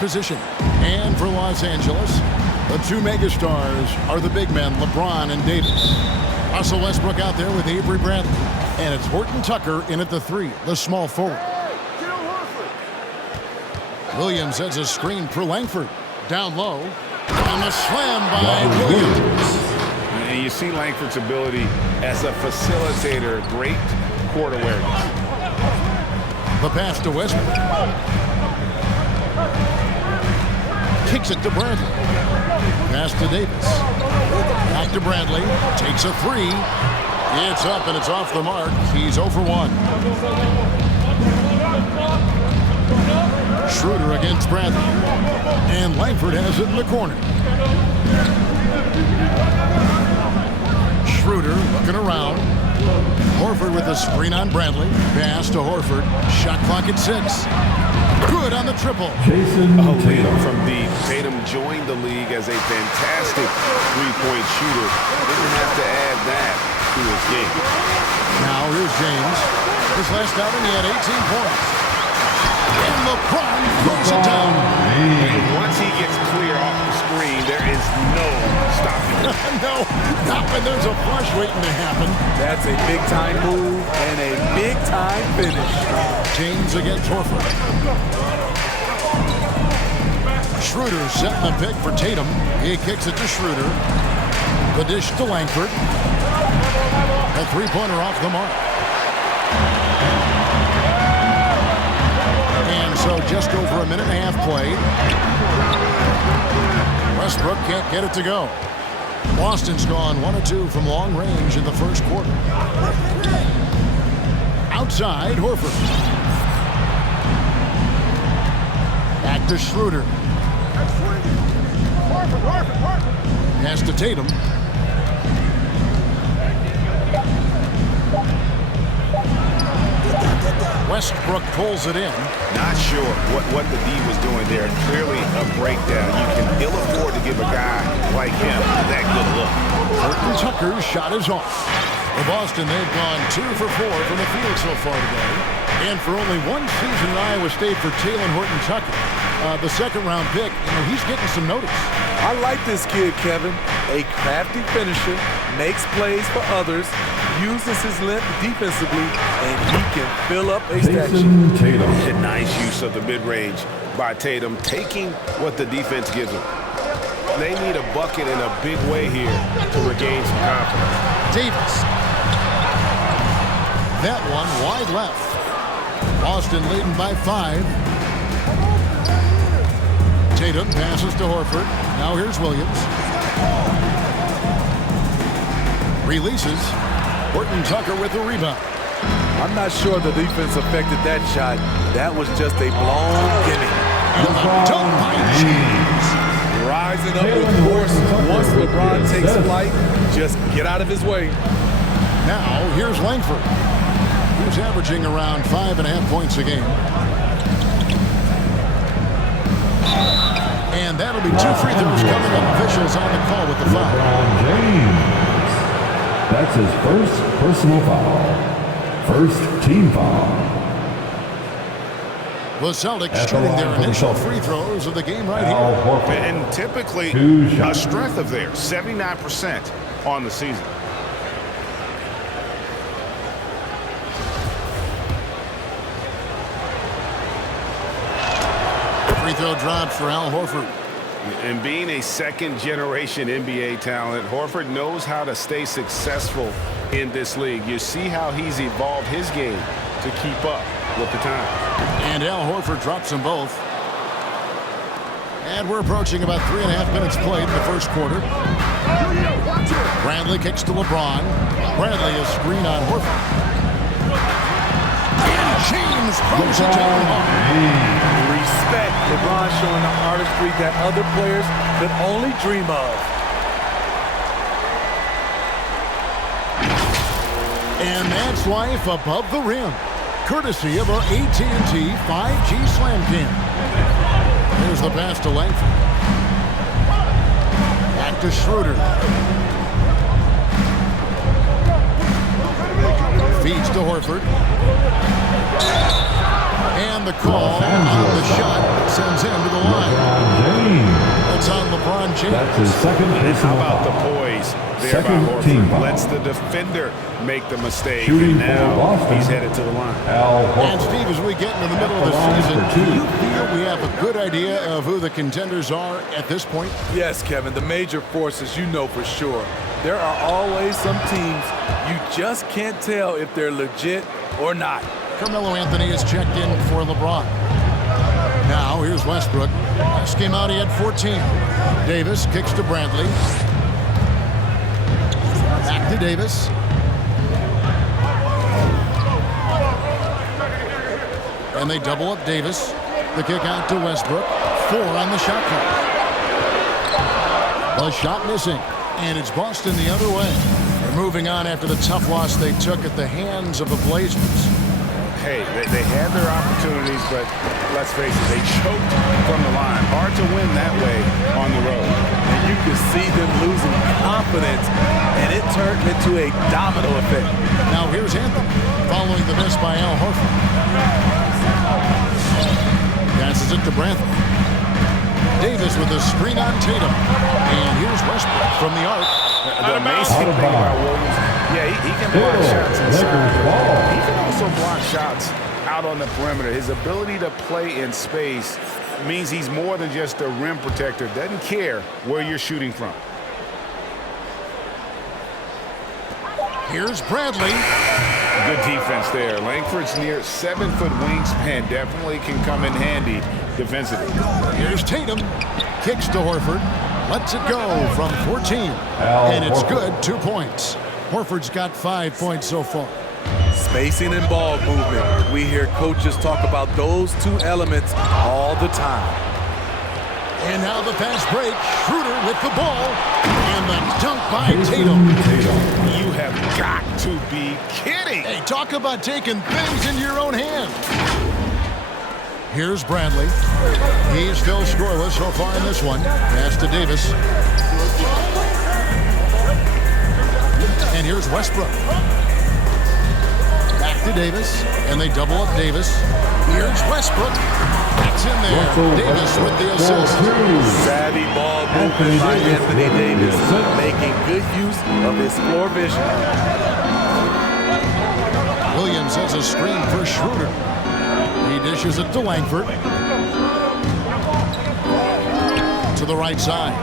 position. And for Los Angeles, the two megastars are the big men, LeBron and Davis. Russell Westbrook out there with Avery Bradley. And it's Horton Tucker in at the 3, the small forward. Williams has a screen for Langford. Down low. And the slam by Williams. And you see Langford's ability as a facilitator. Great court awareness. The pass to Westbrook. Kicks it to Bradley. Pass to Davis. Back to Bradley. Takes a 3. It's up and it's off the mark. He's 0 for 1. Schroeder against Bradley. And Langford has it in the corner. Schroeder looking around. Horford with a screen on Bradley. Pass to Horford. Shot clock at 6. Good on the triple. Tatum from deep. Tatum joined the league as a fantastic three-point shooter. Didn't have to add that to his game. Now here's James. His last outing, he had 18 points. And LeBron throws it down. And once he gets clear off the screen, there is no stopping him. No, not when there's a flush waiting to happen. That's a big-time move and a big-time finish. James against Horford. Schroeder setting the pick for Tatum. He kicks it to Schroeder. The dish to Langford. A three-pointer off the mark. And so just over a minute and a half played. Westbrook can't get it to go. Boston's gone 1 of 2 from long range in the first quarter. Outside, Horford. Back to Schroeder. Pass to Tatum. Westbrook pulls it in. Not sure what the D was doing there. Clearly a breakdown. You can ill afford to give a guy like him that good look. Horton Tucker's shot is off. For Boston, they've gone 2 for 4 from the field so far today. And for only one season in Iowa State for Taylor Horton Tucker, the second-round pick, he's getting some notice. I like this kid, Kevin. A crafty finisher, makes plays for others, uses his length defensively, and he can fill up a stat sheet. A nice use of the mid-range by Tatum, taking what the defense gives him. They need a bucket in a big way here to regain some confidence. Davis. That one wide left. Boston leading by 5. Tatum passes to Horford. Now here's Williams. Releases. Horton Tucker with the rebound. I'm not sure the defense affected that shot. That was just a blown gimme. And the dunk by James. Rising up with force. Once LeBron takes flight, just get out of his way. Now here's Langford. He's averaging around 5.5 points a game. And that'll be 2 free throws coming up. Officials on the call with the foul. James. That's his first personal foul. First team foul. The Celtics shooting their initial free throws of the game right here. And typically a strength of theirs, 79% on the season. Free throw dropped for Al Horford. And being a second-generation NBA talent, Horford knows how to stay successful in this league. You see how he's evolved his game to keep up with the time. And Al Horford drops them both. And we're approaching about 3.5 minutes played in the first quarter. Bradley kicks to LeBron. Bradley is screen on Horford. And James throws it down. Respect. LeBron showing the artistry that other players could only dream of. And that's life above the rim, courtesy of our AT&T 5G Slam Cam. Here's the pass to Langford. Back to Schroeder. Feeds to Horford. And the call on the shot sends him to the line. LeBron James. That's on LeBron James. That's his second How personal about the foul. poise there Second by team Horford? foul. Lets the defender make the mistake. Shooting And for now Boston. he's headed to the line. Al And Horford. Steve, as we get into the middle of the At the season, line for do two. you feel we have a good idea of who the contenders are at this point? Yes, Kevin, the major forces you know for sure. There are always some teams you just can't tell if they're legit or not. Carmelo Anthony is checked in for LeBron. Now, here's Westbrook. Last game out, he had 14. Davis kicks to Bradley. Back to Davis. And they double up Davis. The kick out to Westbrook. 4 on the shot clock. The shot missing. And it's Boston the other way. They're moving on after the tough loss they took at the hands of the Blazers. Hey, they had their opportunities, but let's face it, they choked from the line. Hard to win that way on the road. And you could see them losing confidence, and it turned into a domino effect. Now here's Anthony, following the miss by Al Horford. Passes it to Bradley. Davis with a screen on Tatum. And here's Westbrook from the arc. The amazing thing about Williams, yeah, he can block shots inside. He can also block shots out on the perimeter. His ability to play in space means he's more than just a rim protector. Doesn't care where you're shooting from. Here's Bradley. Good defense there. Langford's near 7-foot wingspan. Definitely can come in handy defensively. Here's Tatum. Kicks to Horford. Lets it go from 14. And it's good, 2 points. Horford's got 5 points so far. Spacing and ball movement. We hear coaches talk about those two elements all the time. And now the fast break. Schroeder with the ball. And the dunk by Tatum. You have got to be kidding. Hey, talk about taking things into your own hands. Here's Bradley. He's still scoreless so far in this one. Pass to Davis. And here's Westbrook. Back to Davis. And they double up Davis. Here's Westbrook. That's in there. Davis with the assist. Savvy ball movement by Anthony Davis, making good use of his floor vision. Williams has a screen for Schroeder. He dishes it to Langford. To the right side.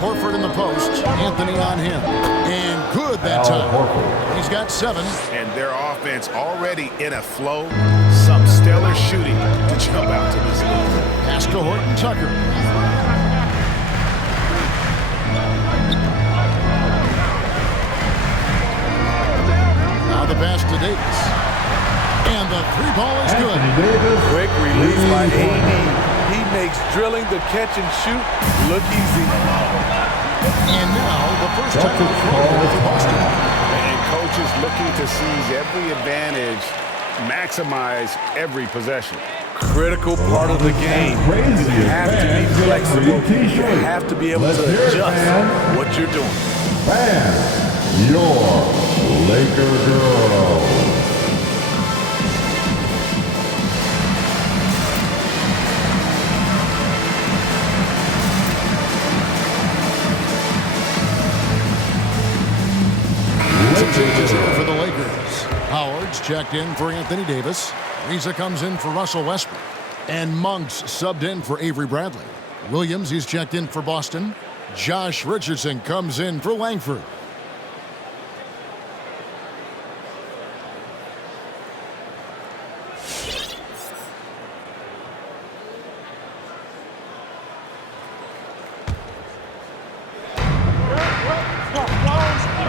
Horford in the post. Anthony on him. And good that time. He's got 7. And their offense already in a flow. Some stellar shooting to jump out to this lead. Pass to Horton Tucker. Now the pass to Davis. And the 3 ball is good. Quick release by AD. He makes drilling the catch and shoot look easy. And now the first time for Boston. And coaches looking to seize every advantage, maximize every possession. Critical part of the game. You have to be flexible. You have to be able to adjust what you're doing. Fans, your Laker girls. Some changes here for the Lakers. Howard's checked in for Anthony Davis. Reza comes in for Russell Westbrook. And Monk's subbed in for Avery Bradley. Williams, he's checked in for Boston. Josh Richardson comes in for Langford.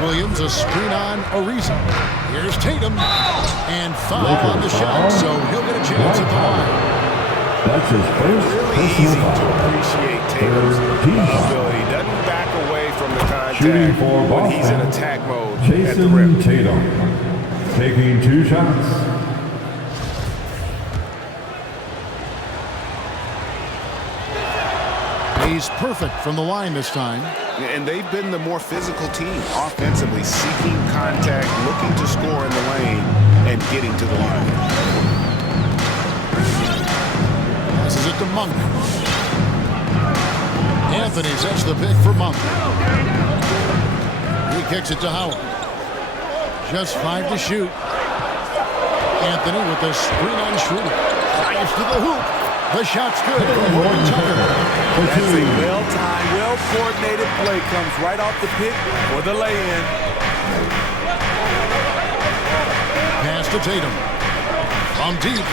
Williams, a screen on Ariza. Here's Tatum. And foul on the shot, so he'll get a chance at the line. That's his first Really easy to appreciate Tatum's ability. He doesn't back away from the Shooting contact for when he's in Boston. attack mode at the rim. Jason Tatum taking 2 shots. He's perfect from the line this time. And they've been the more physical team, offensively seeking contact, looking to score in the lane, and getting to the line. Anthony sets the pick for Monk. He kicks it to Howard. Just 5 to shoot. Anthony with the screen on Schroeder. Drives to the hoop. The shot's good from Horton Tucker. That's a well-timed, well-coordinated play. Comes right off the pick for the lay-in. Pass to Tatum. From deep.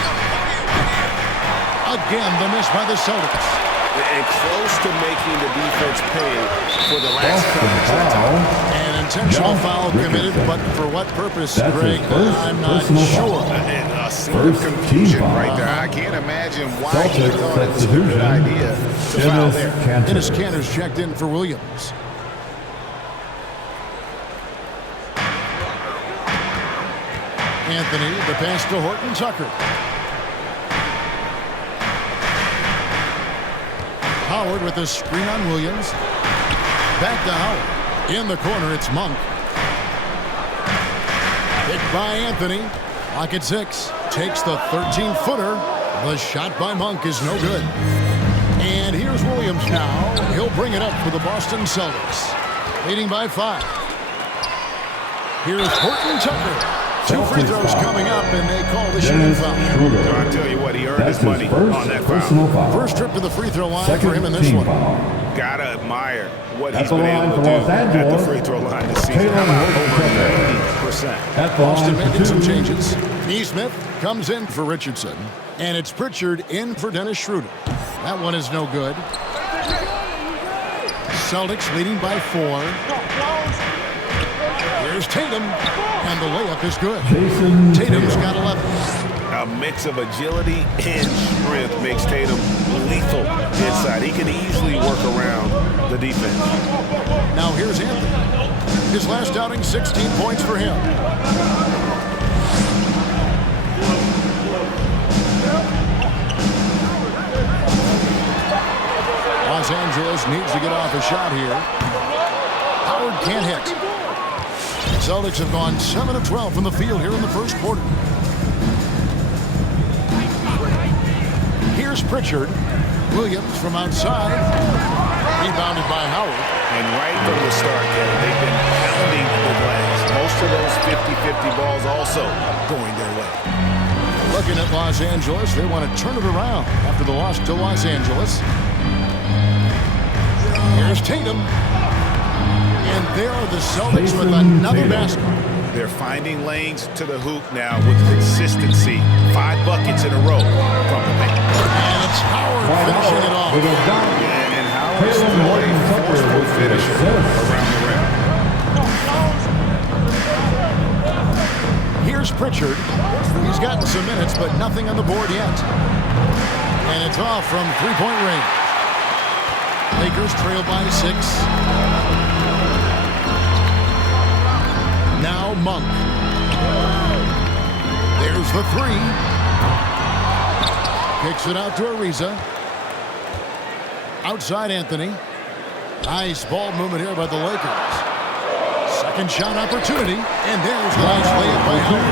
Again, the miss by the Celtics. And close to making the defense pay for the last couple. An intentional foul committed, but for what purpose, Greg? I'm not sure. A scene of confusion right there. I can't imagine why he thought it was a good idea to foul there. Dennis Cantor's checked in for Williams. Anthony, the pass to Horton Tucker. Howard with the screen on Williams. Back to Howard. In the corner, it's Monk. Picked by Anthony. Lock at 6. Takes the 13-footer. The shot by Monk is no good. And here's Williams now. He'll bring it up for the Boston Celtics. Leading by 5. Here's Horton Tucker. 2 free throws coming up, and they call the shooting foul. I tell you what, he earned his money on that foul. First trip to the free throw line for him in this one. Gotta admire what he's been able to do at the free throw line this season. How about over 80%? Boston making some changes. Neesmith comes in for Richardson, and it's Pritchard in for Dennis Schroeder. That one is no good. Celtics leading by 4. Here's Tatum, and the layup is good. Tatum's got 11. A mix of agility and strength makes Tatum lethal inside. He can easily work around the defense. Now here's Anthony. His last outing, 16 points for him. Los Angeles needs to get off a shot here. Howard can't hit. Celtics have gone 7 of 12 from the field here in the first quarter. Here's Pritchard. Williams from outside. Rebounded by Howard. And right from the start, Kevin, they've been pounding the glass. Most of those 50-50 balls also going their way. Looking at Los Angeles, they want to turn it around after the loss to Los Angeles. Here's Tatum. And there are the Celtics with another basket. They're finding lanes to the hoop now with consistency. 5 buckets in a row from the paint. And it's Howard finishing it off. And Howard's still a forceful finisher around the rim. Here's Pritchard. He's gotten some minutes, but nothing on the board yet. And it's off from three-point range. Lakers trail by 6. Now Monk. There's the 3. Kicks it out to Ariza. Outside Anthony. Nice ball movement here by the Lakers. Second shot opportunity. And there's the nice layup by Howard.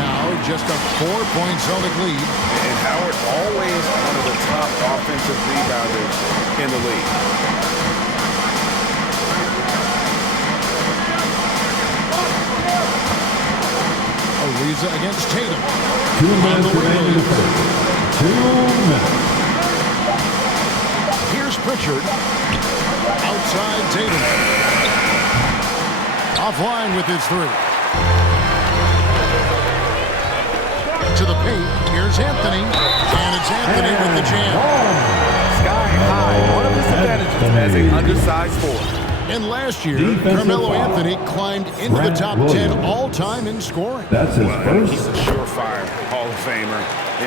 Now just a 4-point Celtic lead. And Howard always one of the top offensive rebounders in the league. Ariza against Tatum. 2 minutes remaining in the first. 2 minutes. Here's Pritchard. Outside Tatum. Offline with his 3. To the paint. Here's Anthony. And it's Anthony with the jam. Sky high. One of his advantages as an undersized forward. And last year, Carmelo Anthony climbed into the top 10 all-time in scoring. That's his first. He's a surefire Hall of Famer.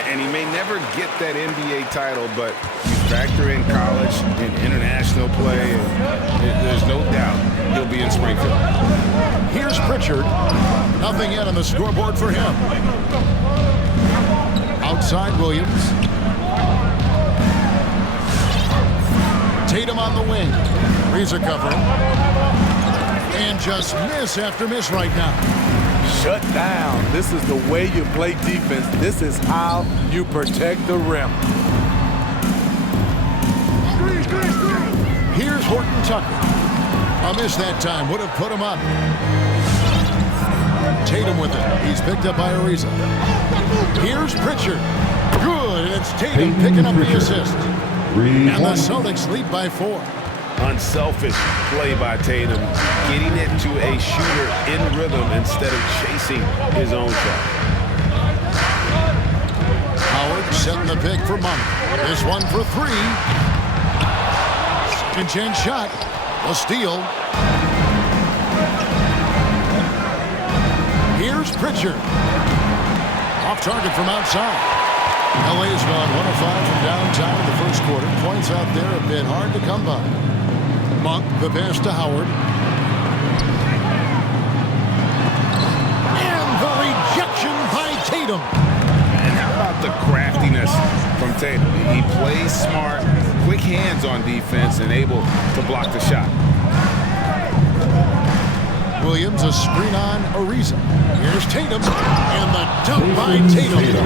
And he may never get that NBA title, but you factor in college and international play, and there's no doubt he'll be in Springfield. Here's Pritchard. Nothing yet on the scoreboard for him. Outside Williams. Tatum on the wing. Ariza covering. And just miss after miss right now. Shut down. This is the way you play defense. This is how you protect the rim. Here's Horton Tucker. A miss that time would have put him up. Tatum with it. He's picked up by Ariza. Here's Pritchard. Good, and it's Tatum picking up the assist. And the Celtics lead by 4. Unselfish play by Tatum, getting it to a shooter in rhythm instead of chasing his own shot. Howard setting the pick for Monk. This one for 3. Second chance shot. A steal. Here's Pritchard. Off target from outside. LA's gone 1 of 5 from downtown in the first quarter. Points out there a bit hard to come by. Monk, the pass to Howard. And the rejection by Tatum. And how about the craftiness from Tatum? He plays smart, quick hands on defense, and able to block the shot. Williams, a screen on Ariza. Here's Tatum, and the dunk by Tatum.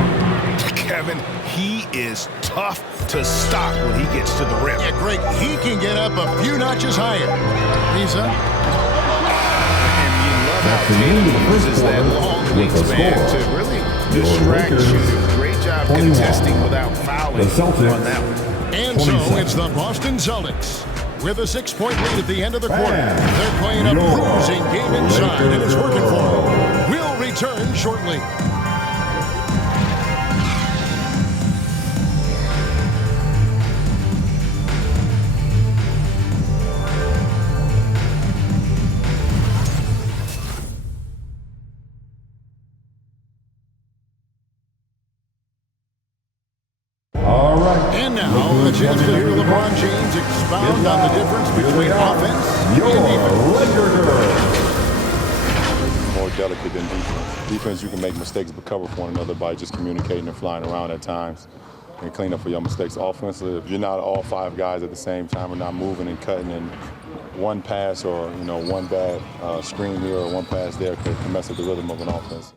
Kevin, he is tough to stop when he gets to the rim. Yeah, Greg, he can get up a few notches higher. Ariza. And you love how Tatum uses that long wingspan to really distract shooters. Great job contesting without fouling on that one. And so it's the Boston Celtics with a 6-point lead at the end of the quarter. They're playing a bruising game inside, and it's working for them. We'll return shortly. And now, a chance to hear LeBron James expound on the difference between offense and defense. More delicate than defense. Defense, you can make mistakes but cover for one another by just communicating and flying around at times and clean up for your mistakes. Offensively, if you're not all 5 guys at the same time or not moving and cutting, and one pass or one bad screen here or one pass there could mess up the rhythm of an offense.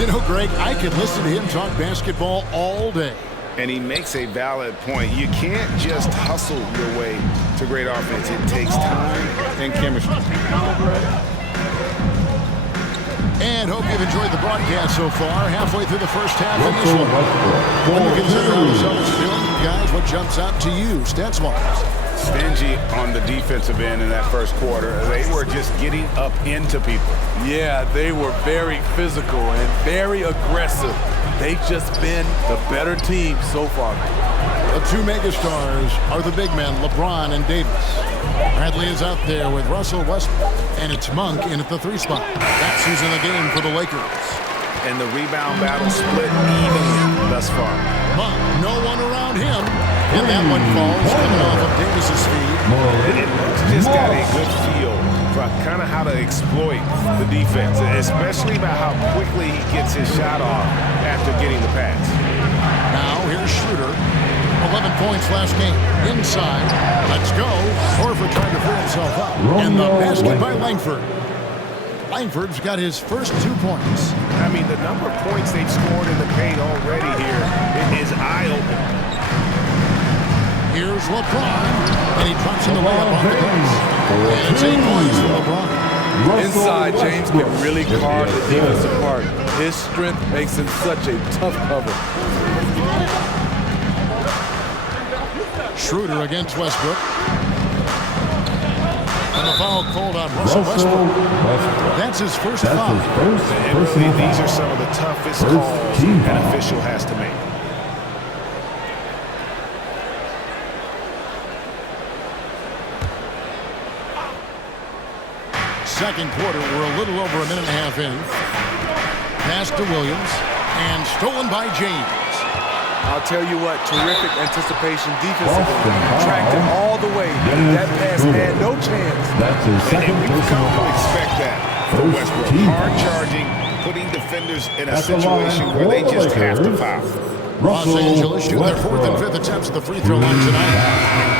You know, Greg, I could listen to him talk basketball all day. And he makes a valid point. You can't just hustle your way to great offense. It takes time and chemistry. And hope you've enjoyed the broadcast so far. Halfway through the first half in this one. When you consider how the Celtics are doing, guys, what jumps out to you, stats-wise? Stingy on the defensive end in that first quarter. They were just getting up into people. Yeah, they were very physical and very aggressive. They've just been the better team so far. The 2 megastars are the big men, LeBron and Davis. Bradley is out there with Russell Westbrook, and it's Monk in at the 3 spot. That's who's in the game for the Lakers. And the rebound battle split evenly thus far. Monk, no one around him. And that one falls coming off of Davis's feet. And Monk's just got a good feel for kind of how to exploit the defense, especially about how quickly he gets his shot off after getting the pass. Now here's Schroeder. 11 points last game. Inside. Let's go. Horford trying to free himself up. And the basket by Langford. Langford's got his first 2 points. I mean, the number of points they've scored in the paint already here is eye-opening. Here's LeBron, and he drops in the layup on the glass. And it's 8 points for LeBron. Inside, James can really carve the defense apart. His strength makes him such a tough cover. Schroeder against Westbrook. And a foul called on Russell Westbrook. That's his first foul. And really, these are some of the toughest calls an official has to make. Second quarter, we're a little over a minute and a half in. Pass to Williams, and stolen by James. I'll tell you what, terrific anticipation defensively. Tracked it all the way. That pass had no chance. That's his second And we've come to personal. expect that for Westbrook. Hard charging, putting defenders in a situation where they just have to foul. Los Angeles shooting their 4th and 5th attempts at the free throw line tonight.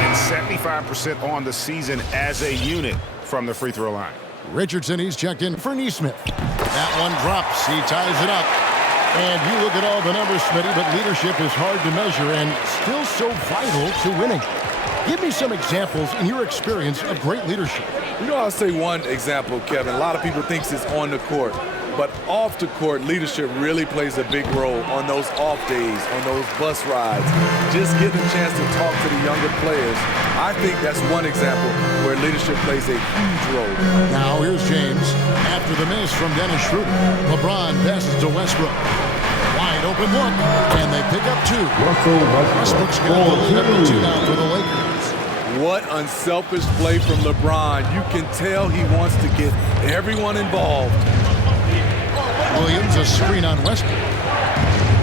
And 75% on the season as a unit from the free throw line. Richardson, he's checked in for Neesmith. That one drops. He ties it up. And you look at all the numbers, Smitty, but leadership is hard to measure and still so vital to winning. Give me some examples in your experience of great leadership. You know, I'll say one example, Kevin. A lot of people think it's on the court, but off the court, leadership really plays a big role on those off days, on those bus rides. Just getting a chance to talk to the younger players. I think that's one example where leadership plays a huge role. Now here's James. After the miss from Dennis Schroeder, LeBron passes to Westbrook. Wide open look, and they pick up two. Westbrook's got the lead up to two now for the Lakers. What unselfish play from LeBron. You can tell he wants to get everyone involved. Williams, a screen on Westbrook.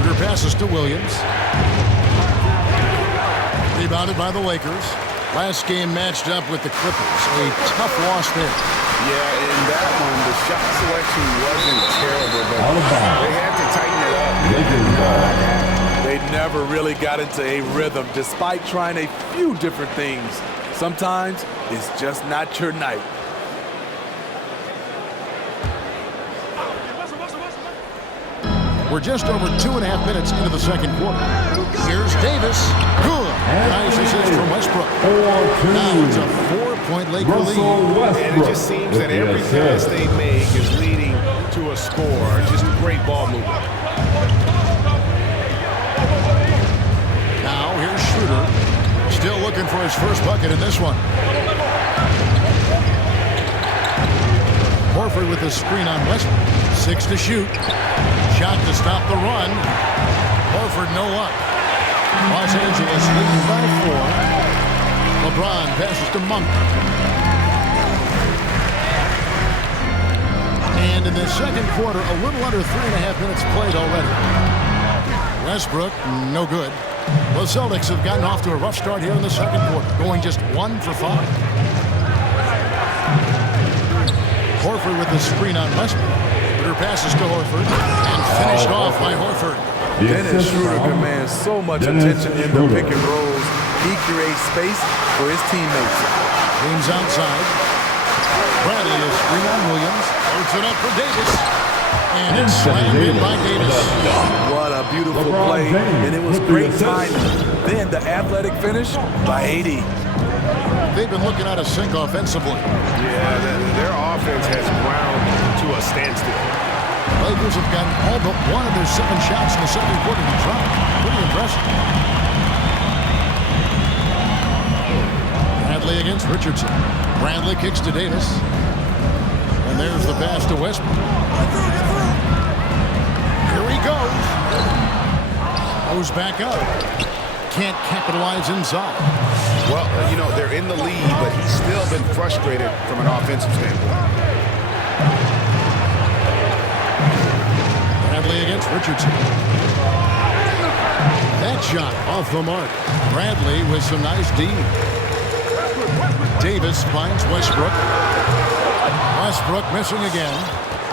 Schroeder passes to Williams. Rebounded by the Lakers. Last game matched up with the Clippers. A tough loss there. Yeah, in that one, the shot selection wasn't terrible, but they had to tighten it up. They never really got into a rhythm despite trying a few different things. Sometimes it's just not your night. We're just over 2.5 minutes into the second quarter. Here's Davis. Good. Nice assist from Westbrook. Now it's a 4-point Laker lead. And it just seems that every pass they make is leading to a score. Just great ball movement. Now here's Schroeder. Still looking for his first bucket in this one. Horford with the screen on Westbrook. 6 to shoot. Shot to stop the run. Horford, no luck. Los Angeles leading by 4. LeBron passes to Monk. And in the second quarter, a little under 3.5 minutes played already. Westbrook, no good. The Celtics have gotten off to a rough start here in the second quarter, going just 1 for 5. Horford with the screen on Westbrook. Passes to Horford and finished off by Horford. Dennis Schroeder commands so much attention in the pick and rolls. He creates space for his teammates. James outside. Bradley is screen on Williams. Loads it up for Davis. And it's slammed in by Davis. What a beautiful play. And it was great timing. Then the athletic finish by 80. They've been looking at a sink offensively. Yeah, their offense has ground to a standstill. Lakers have gotten all but one of their 7 shots in the second quarter to drop. Pretty impressive. Bradley against Richardson. Bradley kicks to Davis. And there's the pass to Westbrook. Here he goes. Goes back up. Can't capitalize inside. Well, you know, they're in the lead, but he's still been frustrated from an offensive standpoint. Bradley against Richardson. That shot off the mark. Bradley with some nice D. Davis finds Westbrook. Westbrook missing again.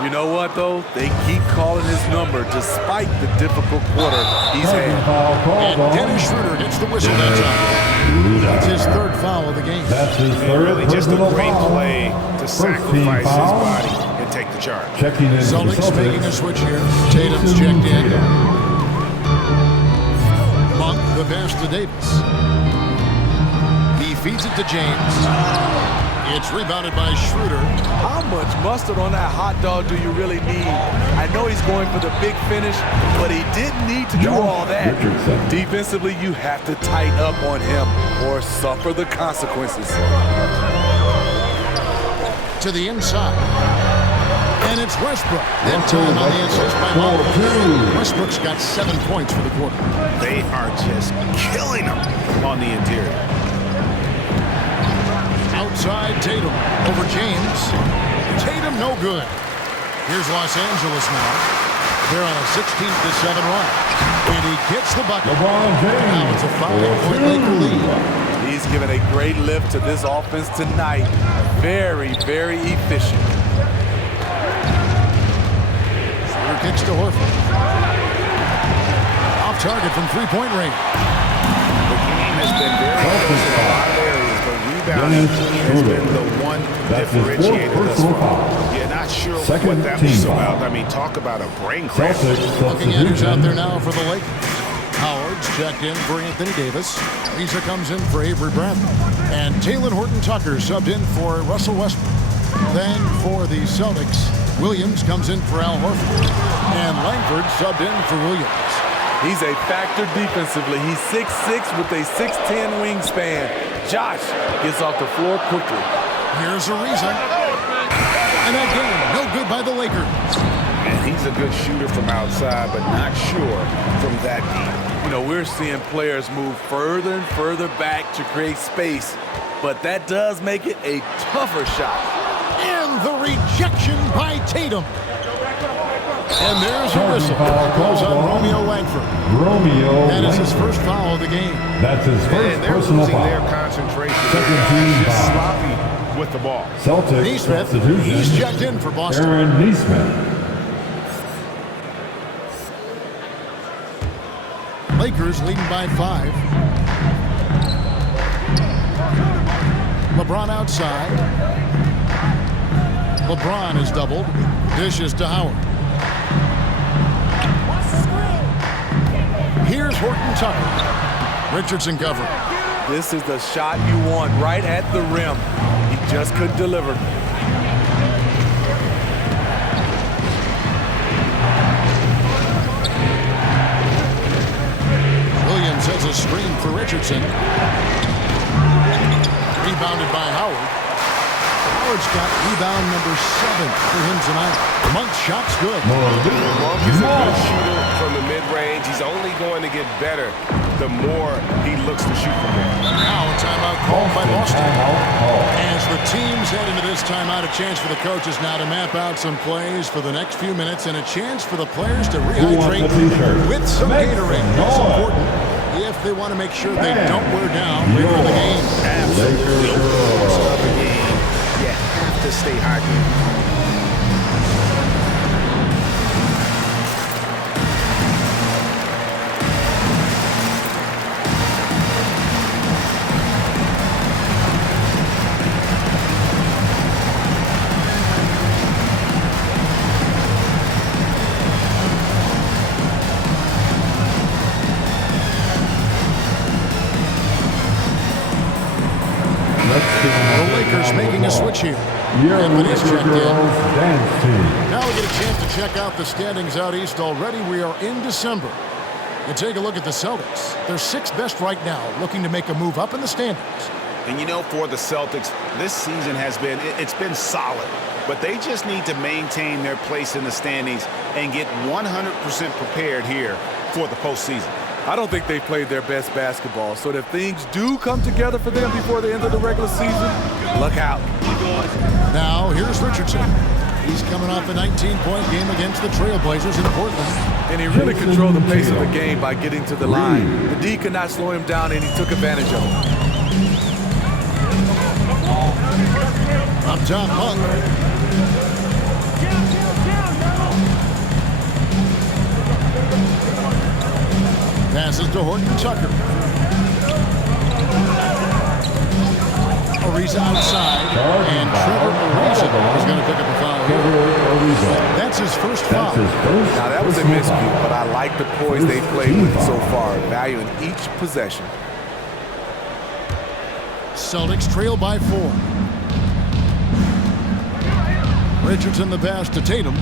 You know what, though? They keep calling his number despite the difficult quarter he's had. And Dennis Schroeder gets the whistle that time. That's his 3rd foul of the game. That's his third. Really just a great play to sacrifice his body and take the charge. Checking in Celtics making a switch here. Tatum's checked in. Monk the pass to Davis. He feeds it to James. It's rebounded by Schroeder. How much mustard on that hot dog do you really need? I know he's going for the big finish, but he didn't need to do all that. Defensively, you have to tighten up on him or suffer the consequences. To the inside. And it's Westbrook. That time on the assist by Monk. Westbrook's got 7 points for the quarter. They are just killing them on the interior. Outside Tatum over James. Tatum no good. Here's Los Angeles now. They're on a 16-7 run. And he gets the bucket. Now it's a 5-point Laker lead. He's given a great lift to this offense tonight. Very, very efficient. Schroeder kicks to Horford. Off target from 3-point range. The game has been very close in a lot of areas, but rebounding has been the one differentiator thus far. Yeah, not sure what that was about. I mean, talk about a brain cramp. Looking at who's out there now for the Lakers. Howard Edwards checked in for Anthony Davis. Lisa comes in for Avery Bradley. And Taylor Horton-Tucker subbed in for Russell Westbrook. Then for the Celtics, Williams comes in for Al Horford. And Langford subbed in for Williams. He's a factor defensively. He's 6'6" with a 6'10" wingspan. Josh gets off the floor quickly. Here's Ariza. And that game, no good by the Lakers. And he's a good shooter from outside, but not sure from that deep. You know, we're seeing players move further and further back to create space, but that does make it a tougher shot. And the rejection by Tatum. And there's a whistle. Calls on Romeo Langford. That is his first foul of the game. That's his first personal foul. Their concentration. Second team Just foul. sloppy with the ball. Celtics Neesmith, substitution. he's checked in for Boston. Aaron Neesmith. Lakers leading by 5. LeBron outside. LeBron is doubled. Dishes to Howard. Here's Horton-Tucker. Richardson covering. This is the shot you want right at the rim. He just couldn't deliver. Williams has a screen for Richardson. Rebounded by Howard. Howard's got rebound number 7 for him tonight. Monk's shot's good. Monk is a good shooter from the mid-range. He's only going to get better the more he looks to shoot from there. Now a timeout called by Boston. As the teams head into this timeout, a chance for the coaches now to map out some plays for the next few minutes and a chance for the players to rehydrate with some Gatorade. That's important if they want to make sure they don't wear down later in the game. Absolutely. You have to stay hydrated. The Lakers making a switch here. Anthony's checked in. Now we get a chance to check out the standings out east already. We are in December. You take a look at the Celtics. They're 6th best right now, looking to make a move up in the standings. And you know, for the Celtics, this season has been, it's been solid. But they just need to maintain their place in the standings and get 100% prepared here for the postseason. I don't think they played their best basketball, so if things do come together for them before the end of the regular season, look out. Now, here's Richardson. He's coming off a 19-point game against the Trailblazers in Portland. And he really controlled the pace of the game by getting to the line. The D could not slow him down, and he took advantage of it. Up top, Monk. Passes to Horton-Tucker. Ariza outside. And Trevor Ariza is going to pick up a foul. That's his first foul. Now, that was a miscue, but I like the poise they played with so far, valuing each possession. Celtics trail by 4. Richardson the pass to Tatum.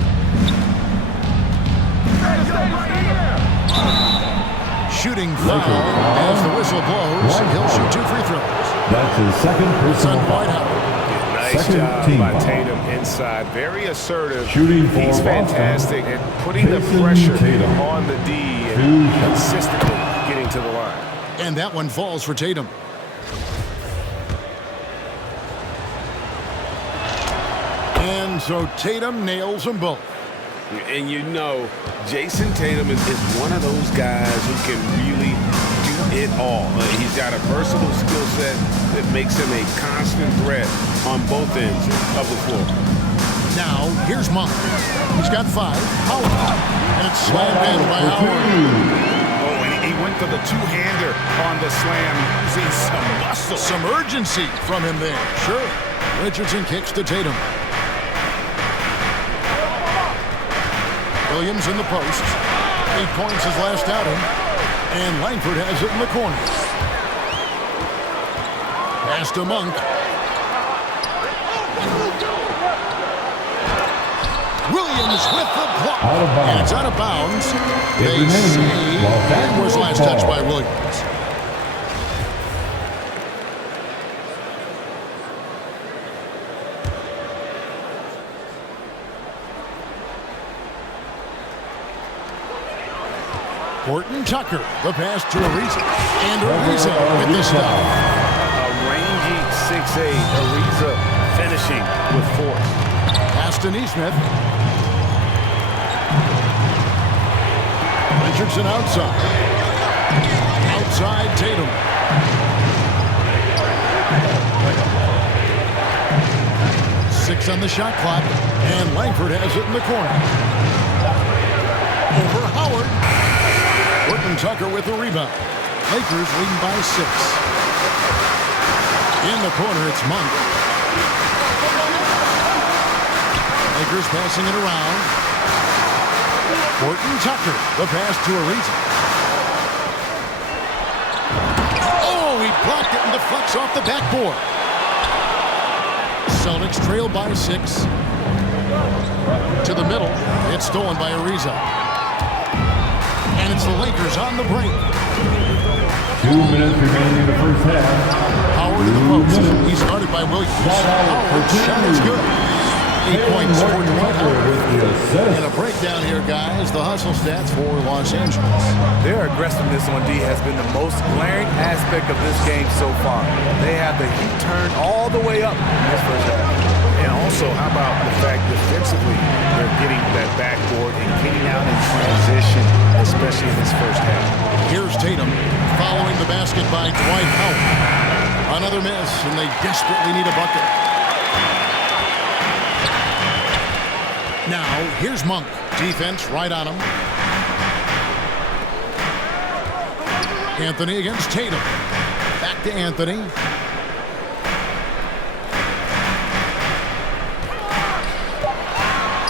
Shooting foul as the whistle blows. He'll shoot 2 free throws. That's his second personal White foul. Howard. Nice Second job team by foul. Tatum inside. Very assertive. Shooting for He's Boston. fantastic at putting the Jason pressure Tatum. on the D and consistently getting to the line. And that one falls for Tatum. And so Tatum nails them both. And you know, Jason Tatum is one of those guys who can really do it all. He's got a versatile skill set that makes him a constant threat on both ends of the floor. Now, here's Monk. He's got 5. Howard. And it's slammed in by Howard. Oh, and he went for the two-hander on the slam using some muscle. Some urgency from him there. Sure. Richardson kicks to Tatum. Williams in the post. 8 points his last outing. And Langford has it in the corner. Pass to Monk. Williams with the block. And it's out of bounds. They say that was last touch by Williams. Horton Tucker, the pass to Ariza. And Ariza with the stop. A rangy 6'8", Ariza finishing with force. Pass to Neesmith. Richardson outside. Outside Tatum. Six on the shot clock. And Langford has it in the corner. Over Howard. Horton Tucker with the rebound. Lakers leading by 6. In the corner, it's Monk. Lakers passing it around. Horton Tucker, the pass to Ariza. Oh, he blocked it and deflects off the backboard. Celtics trail by 6. To the middle, it's stolen by Ariza. And it's the Lakers on the break. 2 minutes remaining in the first half. Howard in the post. He's guarded by Williams. Howard's shot is good. 8 points for Dwight Howard. And a breakdown here, guys. The hustle stats for Los Angeles. Their aggressiveness on D has been the most glaring aspect of this game so far. They have the heat turned all the way up in this first half. And also, how about the fact defensively, they're getting that backboard and getting out in transition, especially in this first half. Here's Tatum following the basket by Dwight Howard. Another miss, and they desperately need a bucket. Now, here's Monk. Defense right on him. Anthony against Tatum. Back to Anthony.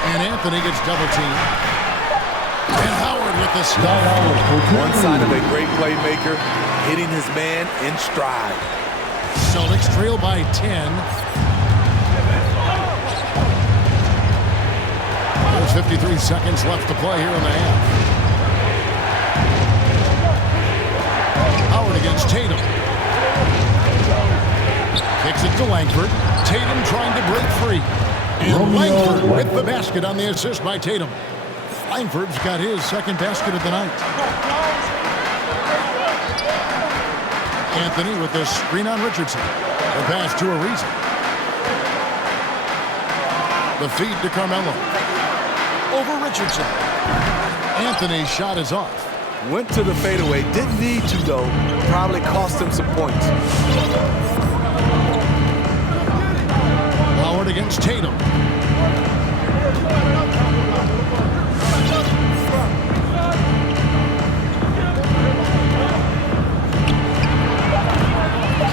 And Anthony gets double teamed. And Howard with the stop. One side of a great playmaker, hitting his man in stride. Celtics trail by 10. There's 53 seconds left to play here in the half. Howard against Tatum. Kicks it to Langford. Tatum trying to break free. And Langford with the basket on the assist by Tatum. Langford's got his second basket of the night. Anthony with the screen on Richardson. The pass to Ariza. The feed to Carmelo. Over Richardson. Anthony's shot is off. Went to the fadeaway. Didn't need to, though. Probably cost him some points. Howard against Tatum.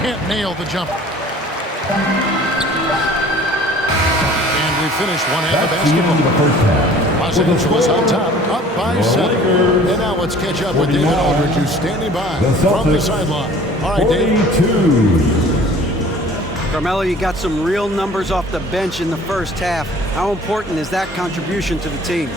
Can't nail the jumper. And we finished one half of basketball. Los Angeles on top, up by 7. And now let's catch up with David Aldridge, who's standing by from the sideline. All right, Dave. Carmelo, you got some real numbers off the bench in the first half. How important is that contribution to the team?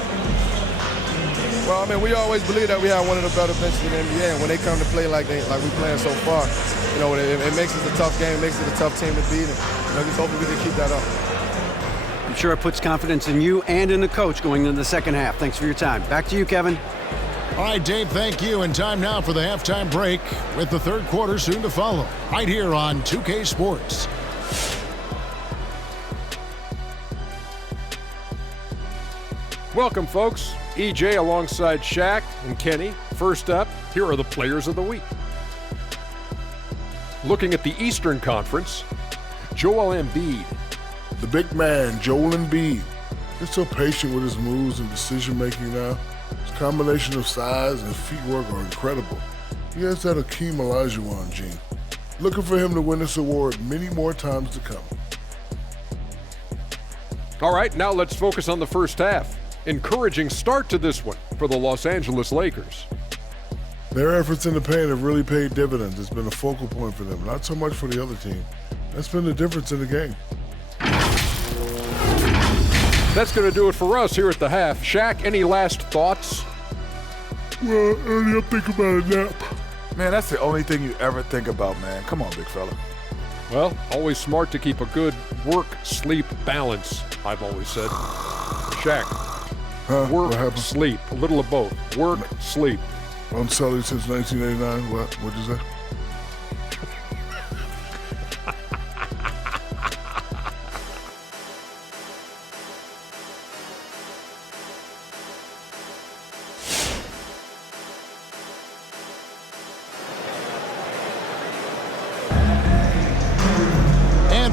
Well, I mean, we always believe that we have one of the better benches in the NBA, and when they come to play like we're playing so far, you know, it makes it a tough game, makes it a tough team to beat, and you know, just hopefully we can keep that up. I'm sure it puts confidence in you and in the coach going into the second half. Thanks for your time. Back to you, Kevin. All right, Dave, thank you. And time now for the halftime break with the third quarter soon to follow right here on 2K Sports. Welcome, folks. EJ alongside Shaq and Kenny. First up, here are the players of the week. Looking at the Eastern Conference, Joel Embiid. The big man, Joel Embiid. He's so patient with his moves and decision-making now. His combination of size and footwork are incredible. He has that Hakeem Olajuwon gene. Looking for him to win this award many more times to come. All right, now let's focus on the first half. Encouraging start to this one for the Los Angeles Lakers. Their efforts in the paint have really paid dividends. It's been a focal point for them, not so much for the other team. That's been the difference in the game. That's going to do it for us here at the half. Shaq, any last thoughts? Well, Ernie, I'm thinking about a nap. Man, that's the only thing you ever think about, man. Come on, big fella. Well, always smart to keep a good work-sleep balance, I've always said. Shaq, work, sleep, a little of both. Work, sleep. I'm selling since 1989. What'd you say?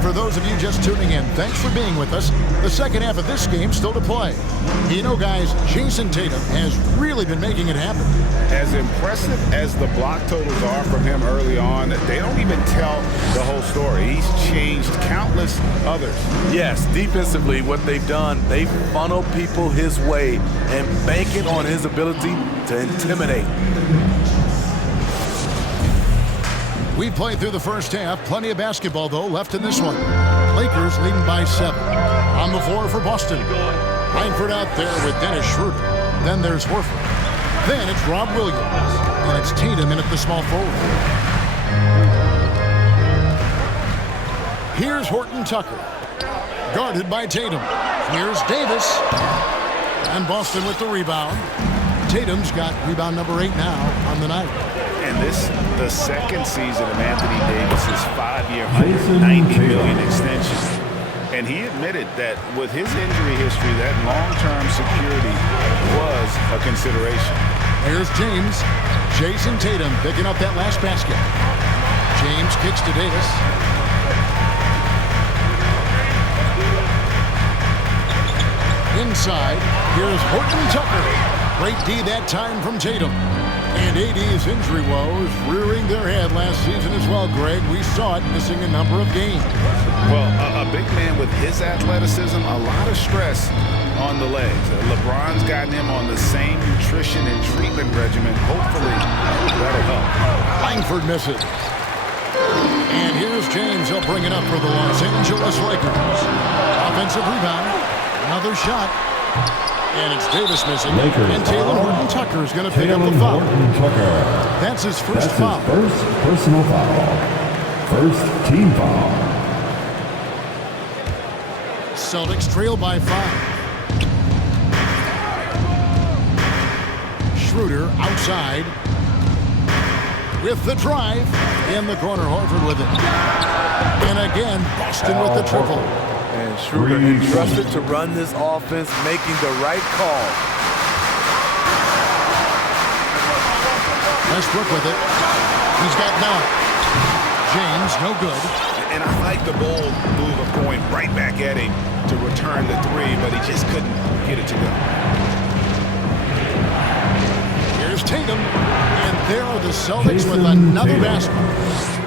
For those of you just tuning in, thanks for being with us. The second half of this game still to play. You know, guys, Jason Tatum has really been making it happen. As impressive as the block totals are from him early on, they don't even tell the whole story. He's changed countless others. Yes, defensively, what they've done, they funnel people his way and banking on his ability to intimidate. We played through the first half. Plenty of basketball, though, left in this one. Lakers leading by 7. On the floor for Boston. Langford out there with Dennis Schroeder. Then there's Horford. Then it's Rob Williams. And it's Tatum in at the small forward. Here's Horton Tucker. Guarded by Tatum. Here's Davis. And Boston with the rebound. Tatum's got rebound number 8 now on the night. And this, the second season of Anthony Davis's 5-year, $190 million extension. And he admitted that with his injury history, that long-term security was a consideration. Here's James. Jason Tatum picking up that last basket. James kicks to Davis. Inside, here's Horton Tucker. Great D that time from Tatum. And AD's injury woes rearing their head last season as well, Greg. We saw it missing a number of games. Well, a big man with his athleticism, a lot of stress on the legs. LeBron's gotten him on the same nutrition and treatment regimen. Hopefully, that'll help. Langford misses. And here's James. He'll bring it up for the Los Angeles Lakers. Offensive rebound. Another shot. And it's Davis missing. And Taylor Horton Tucker is going to pick up the foul. That's his first foul. First personal foul. First team foul. Celtics trail by 5. Schroeder outside. With the drive. In the corner, Horford with it. And again, Boston with the triple. And Schroeder entrusted to run this offense, making the right call. Westbrook with it. He's got 9. James, no good. And I like the bold move of going right back at him to return the 3, but he just couldn't get it to go. Here's Tatum. And there are the Celtics with another basket.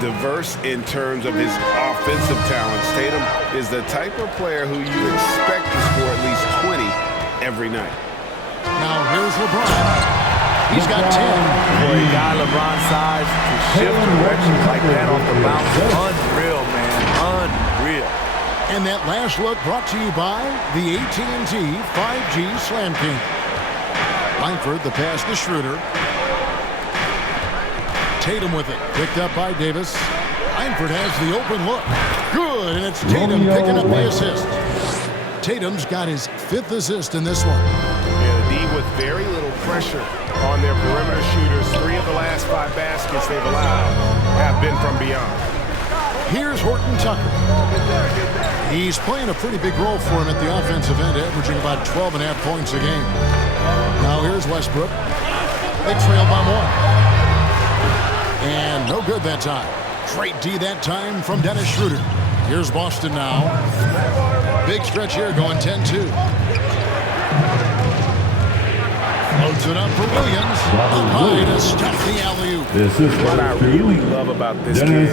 Diverse in terms of his offensive talents. Tatum is the type of player who you expect to score at least 20 every night. Now here's LeBron. He's got 10. For a guy LeBron's size to shift direction like that off the bounce, unreal, man, unreal. And that last look brought to you by the AT&T 5G Slam King. Langford, the pass to Schroeder. Tatum with it, picked up by Davis. Langford has the open look. Good, and it's Tatum picking up the assist. Tatum's got his 5th assist in this one. Yeah, the D with very little pressure on their perimeter shooters. 3 of the last 5 baskets they've allowed have been from beyond. Here's Horton Tucker. He's playing a pretty big role for him at the offensive end, averaging about 12.5 points a game. Now here's Westbrook. They trail by 1. And no good that time. Great D that time from Dennis Schroeder. Here's Boston now. Big stretch here going 10-2. Loads it up for Williams. Up high to stop the alley-oop. What I really love about this kid,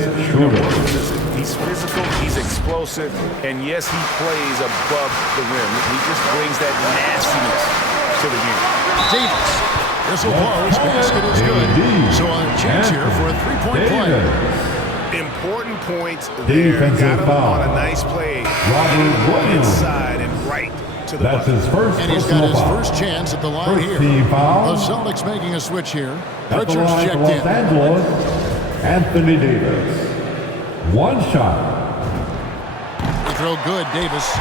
he's physical, he's explosive, and yes, he plays above the rim. He just brings that nastiness to the game. Davis Whistle blows, basket is good. So a chance here for a three-point play. Important points there. Got him on a nice play. Inside and right to the That's his first And he's got his first chance at the line here. The Celtics making a switch here. Richards checked in. Los Angeles, Anthony Davis. One shot. They throw good, Davis.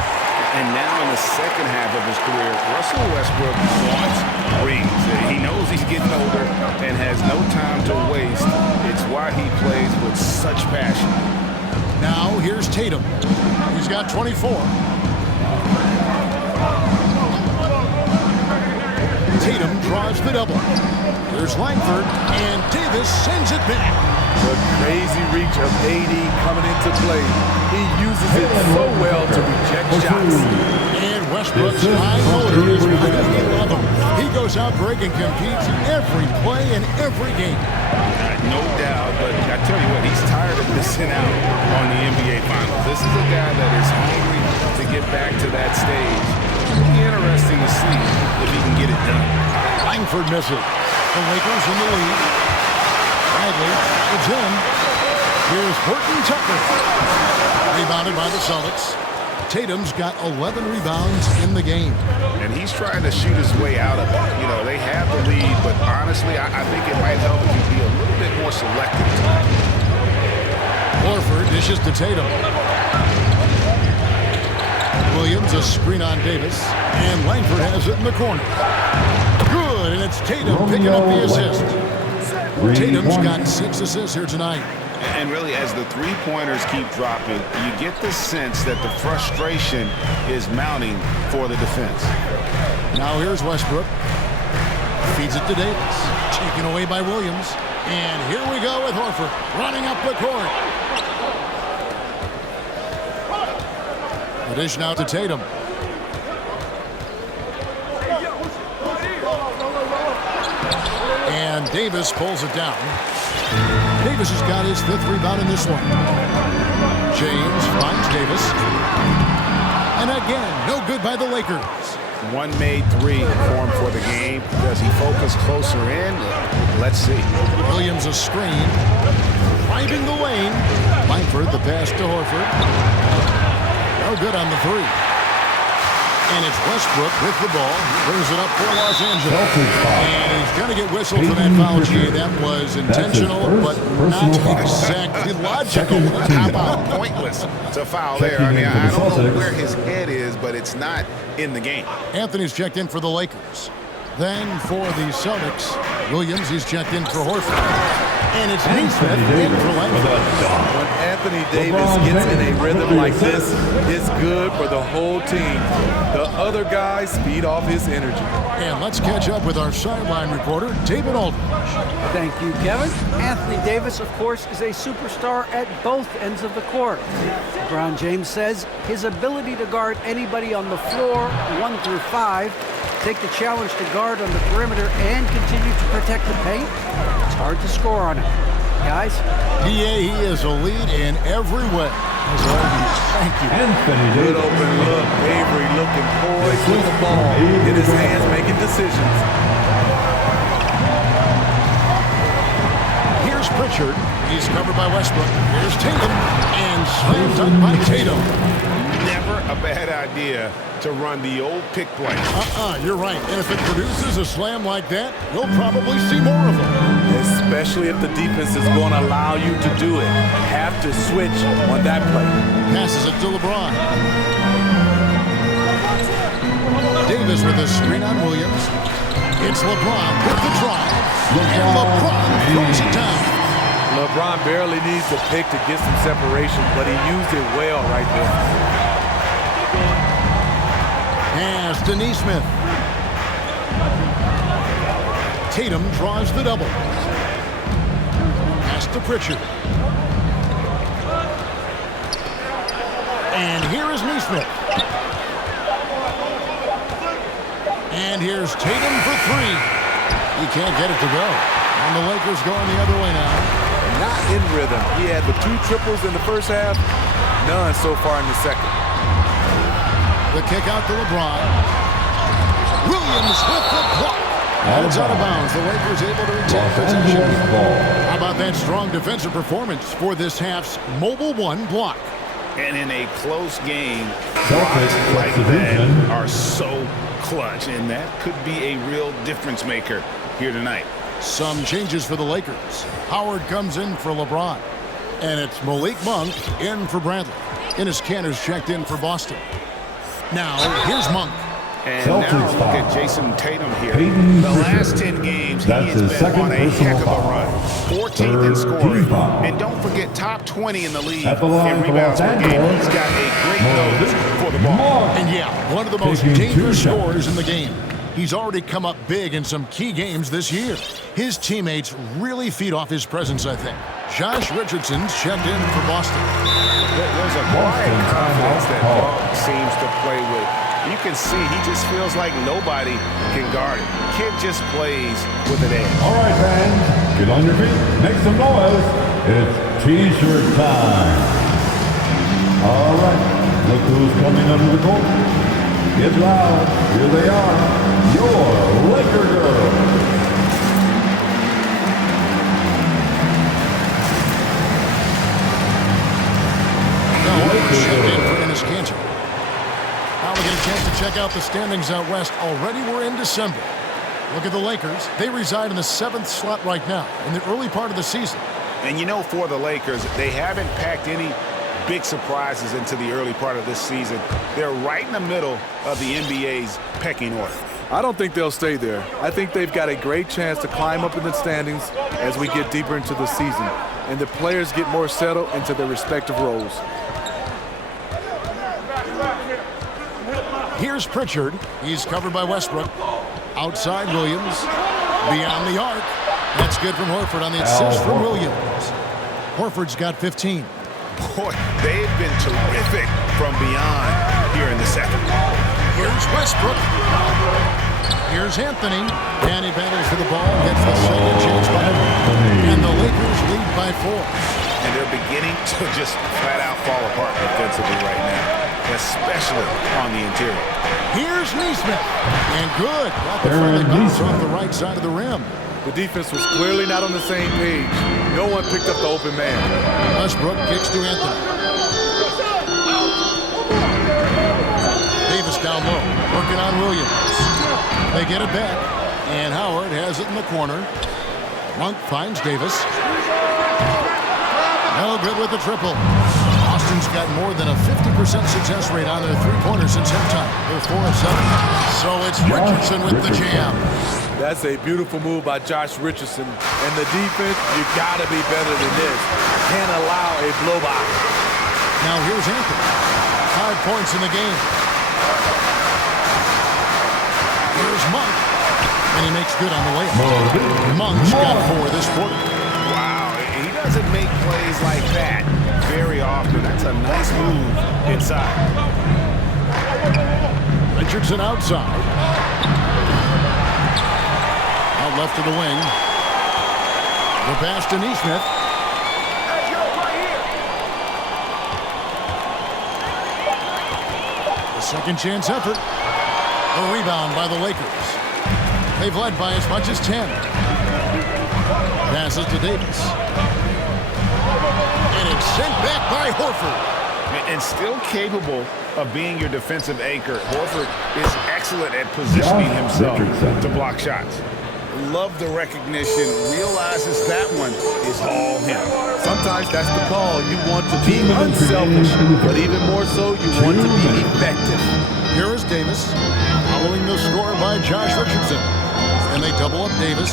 And now in the second half of his career, Russell Westbrook wants rings. He knows he's getting older and has no time to waste. It's why he plays with such passion. Now here's Tatum. He's got 24. Tatum draws the double. There's Langford, and Davis sends it back. The crazy reach of AD coming into play. He uses it so well to reject shots. And Westbrook's high motor is really love him. He goes out, breaking, competes every play and every game. No doubt, but I tell you what, he's tired of missing out on the NBA Finals. This is a guy that is hungry to get back to that stage. It'll be interesting to see if he can get it done. Langford misses. The Lakers in the lead. Bradley, it's in. Here's Horton Tucker. Rebounded by the Celtics. Tatum's got 11 rebounds in the game. And he's trying to shoot his way out of it. You know, they have the lead, but honestly, I think it might help if you be a little bit more selective tonight. Horford dishes to Tatum. Williams, a screen on Davis. And Langford has it in the corner. Good, and it's Tatum picking up the assist. Tatum's got 6 assists here tonight. And really, as the three-pointers keep dropping, you get the sense that the frustration is mounting for the defense. Now here's Westbrook. Feeds it to Davis. Taken away by Williams. And here we go with Horford running up the court. The dish now to Tatum. And Davis pulls it down. Davis has got his 5th rebound in this one. James finds Davis. And again, no good by the Lakers. One made three for him for the game. Does he focus closer in? Let's see. Williams a screen. Driving the lane. Langford the pass to Horford. No good on the three. And it's Westbrook with the ball. Brings it up for Los Angeles. And he's going to get whistled for that foul, G. That was intentional, but not exactly logical. How about pointless to foul there? I mean, I don't know where his head is, but it's not in the game. Anthony's checked in for the Lakers. Then for the Celtics, Williams, he's checked in for Horford. And it's Neesmith in for Langford. When Anthony Davis gets in a rhythm like this, it's good for the whole team. The other guys feed off his energy. And let's catch up with our sideline reporter, David Aldridge. Thank you, Kevin. Anthony Davis, of course, is a superstar at both ends of the court. LeBron James says his ability to guard anybody on the floor, 1 through 5, take the challenge to guard on the perimeter and continue to protect the paint, it's hard to score on him. Guys? He is a lead in every way. Thank you. Good open look. Avery looking poised with the ball in his hands, making decisions. Here's Pritchard. He's covered by Westbrook. Here's Tatum. And slam dunk by Tatum. Never a bad idea to run the old pick play. You're right. And if it produces a slam like that, we'll probably see more of them. Especially if the defense is going to allow you to do it. Have to switch on that play. Passes it to LeBron. Davis with a screen on Williams. It's LeBron with the drive. And LeBron throws it down. LeBron barely needs the pick to get some separation, but he used it well right there. Pass to Neesmith. Tatum draws the double. Pass to Pritchard. And here is Neesmith. And here's Tatum for 3. He can't get it to go. And the Lakers going the other way now. Not in rhythm. He had the 2 triples in the first half, none so far in the second. The kick out to LeBron. Williams with the block. And it's out of bounds. The Lakers able to retain Los possession. Angeles ball. How about that strong defensive performance for this half's Mobile One block? And in a close game, Celtics blocks like division. that are so clutch, and that could be a real difference maker here tonight. Some changes for the Lakers. Howard comes in for LeBron. And it's Malik Monk in for Bradley. Enes Kanter's checked in for Boston. Now, here's Monk. And Celtics now look foul. at Jason Tatum here. Hayden The Fisher. last 10 games, That's he has his been second on a personal heck of a foul. run. 14th in Third scoring. team foul. And don't forget, top 20 in the league At the line in for rebounds Los per game. Angeles. He's got a great nose for the ball. And yeah, one of the most Taking dangerous 2 shots. scorers in the game. He's already come up big in some key games this year. His teammates really feed off his presence, I think. Josh Richardson's checked in for Boston. There's a quiet confidence that Monk seems to play with. You can see he just feels like nobody can guard him. Kid just plays with an edge. All right, fans, get on your feet, make some noise. It's T-shirt time. All right, look who's coming under the court. Get loud. Here they are, your Laker girls. Lakers checked in for Enes Kanter. Now we get a chance to check out the standings out west. Already we're in December. Look at the Lakers. They reside in the 7th slot right now in the early part of the season. And you know, for the Lakers, they haven't packed any big surprises into the early part of this season. They're right in the middle of the NBA's pecking order. I don't think they'll stay there. I think they've got a great chance to climb up in the standings as we get deeper into the season and the players get more settled into their respective roles. Here's Pritchard. He's covered by Westbrook. Outside Williams. Beyond the arc. That's good from Horford on the assist from Williams. Horford's got 15. Boy, they've been terrific from beyond here in the second. Here's Westbrook. Here's Anthony. And he battles for the ball. Gets the second chance by him. And the Lakers lead by 4. And they're beginning to just flat out fall apart defensively right now, especially on the interior. Here's Neesmith. And good. Got the friendly bounce off the right side of the rim. The defense was clearly not on the same page. No one picked up the open man. Westbrook kicks to Anthony. Davis down low, working on Williams. They get it back, and Howard has it in the corner. Monk finds Davis. No good with the triple. Boston's got more than a 50% success rate on their three-pointers since halftime. They're 4 of 7. So it's Richardson with the jam. That's a beautiful move by Josh Richardson. And the defense, you gotta be better than this. Can't allow a blowout. Now here's Anthony. 5 points in the game. Here's Monk. And he makes good on the layup. Monk's got 4 this quarter. Wow, he doesn't make plays like that very often. That's a nice move inside. Richardson outside. Out left to the wing. The pass to Neesmith. The second chance effort. A rebound by the Lakers. They've led by as much as 10. Passes to Davis. And it's sent back by Horford. And still capable of being your defensive anchor. Horford is excellent at positioning himself to block shots. Love the recognition. Realizes that one is all him. Sometimes that's the call. You want to be unselfish, but even more so, you want to be effective. Here is Davis, following the score by Josh Richardson. And they double up Davis.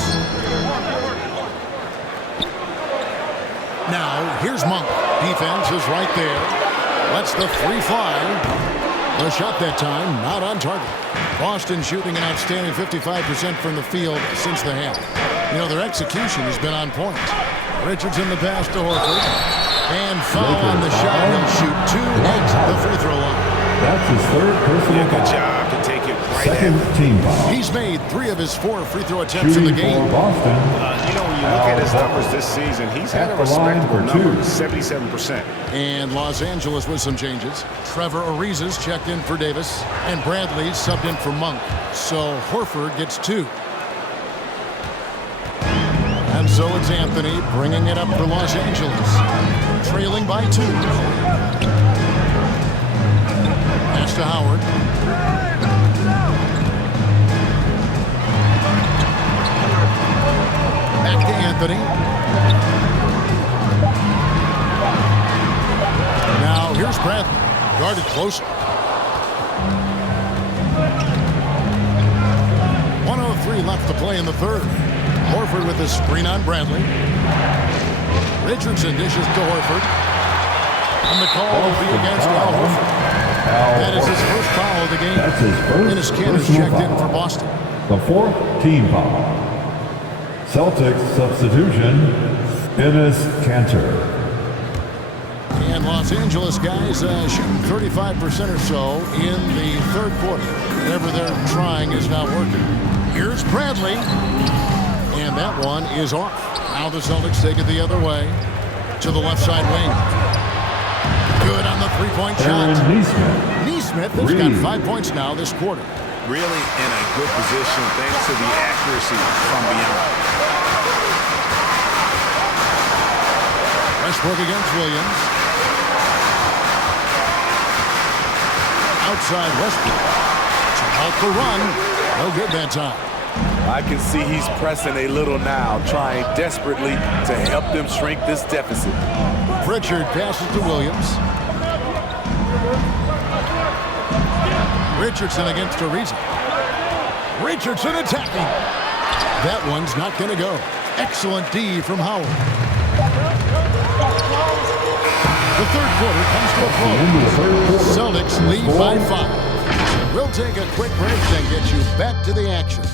Now, here's Monk. Defense is right there. Lets the three fly. The shot that time, not on target. Boston shooting an outstanding 55% from the field since the half. You know, their execution has been on point. Richardson the pass to Horford. And foul on the shot. He'll shoot 2 at the free throw line. That's his third personal Good foul. job to take it right Second at team foul. He's made 3 of his 4 free throw attempts in the Shooting game. for Boston. You know, when you look at his numbers this season, he's had a At the line respectable for 2. number, 77%. And Los Angeles with some changes. Trevor Ariza's checked in for Davis, and Bradley subbed in for Monk. So Horford gets 2. So it's Anthony bringing it up for Los Angeles. Trailing by 2. Pass to Howard. Back to Anthony. Now here's Bradley. Guarded close. 1:03 left to play in the third. Horford with the screen on Bradley. Richardson dishes to Horford. And the call will be against Al Horford. That is his first foul of the game. That's his first Dennis Cantor's checked in for Boston. The 4th team foul. Celtics substitution, Dennis Cantor. And Los Angeles guys shooting 35% or so in the third quarter. Whatever they're trying is not working. Here's Bradley. And that one is off. Now the Celtics take it the other way to the left side wing. Good on the three-point shot. Neesmith has got 5 points now this quarter. Really in a good position thanks to the accuracy from beyond. Westbrook against Williams. Outside Westbrook to help the run. No good that time. I can see he's pressing a little now, trying desperately to help them shrink this deficit. Pritchard passes to Williams. Richardson against Ariza. Richardson attacking. That one's not going to go. Excellent D from Howard. The third quarter comes to a close. Celtics lead by 5. We'll take a quick break and get you back to the action.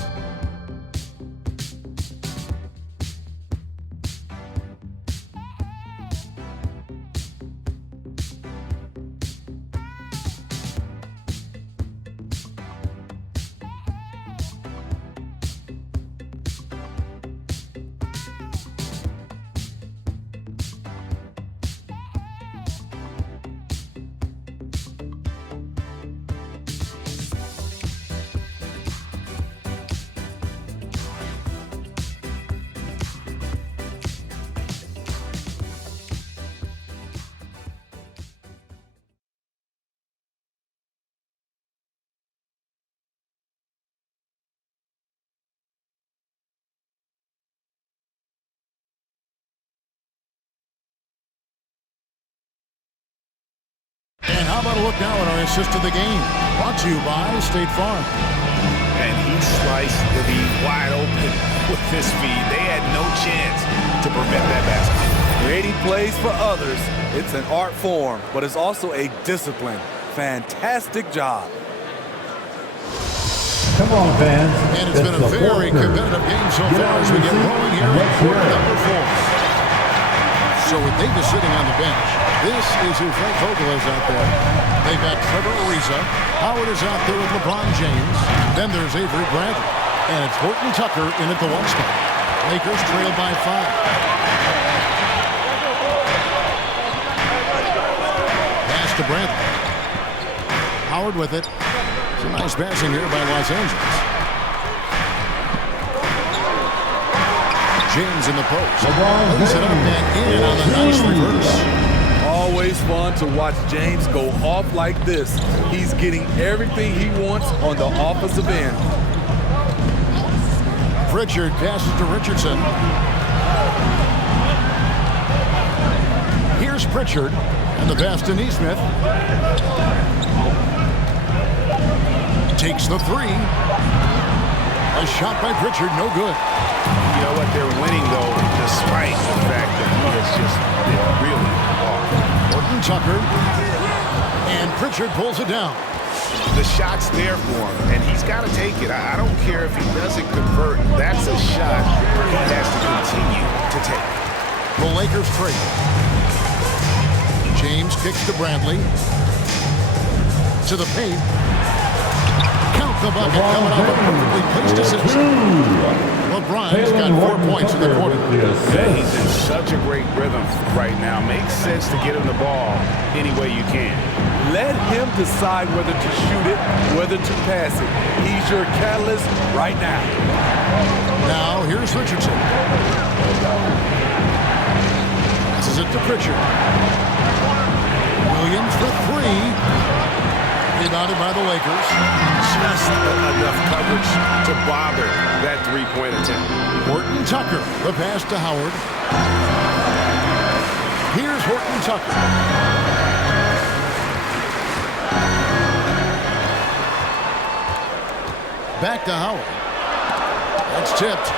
And how about a look now at our assist of the game? Brought to you by State Farm. And he sliced the wide open with his feed. They had no chance to prevent that basket. Creating plays for others, it's an art form, but it's also a discipline. Fantastic job. Come on, fans. And it's been a very competitive game so far as we get rolling here in quarter number 4. So with Davis sitting on the bench, this is who Frank Vogel is out there. They've got Trevor Ariza. Howard is out there with LeBron James. Then there's Avery Bradley. And it's Horton Tucker in at the 1 spot. Lakers trail by 5. Pass to Bradley. Howard with it. Some nice passing here by Los Angeles. James in the post. Lays it up and in on the nice reverse. Always fun to watch James go off like this. He's getting everything he wants on the offensive end. Pritchard passes to Richardson. Here's Pritchard and the pass to Neesmith. Takes the 3. A shot by Pritchard, no good. You know what? They're winning, though, despite the fact that he has just been really off. Horton Tucker. And Pritchard pulls it down. The shot's there for him, and he's got to take it. I don't care if he doesn't convert. That's a shot he has to continue to take. The Lakers trade. James kicks to Bradley. To the paint. Count the bucket coming off a perfectly placed assist. LeBron's got 4 points in the quarter. Yeah, he's in such a great rhythm right now. Makes sense to get him the ball any way you can. Let him decide whether to shoot it, whether to pass it. He's your catalyst right now. Now, here's Richardson. to Pritchard. Williams for three. Rebounded by the Lakers. Just enough coverage to bother that three-point attempt. Horton Tucker, the pass to Howard. Here's Horton Tucker. Back to Howard. That's tipped.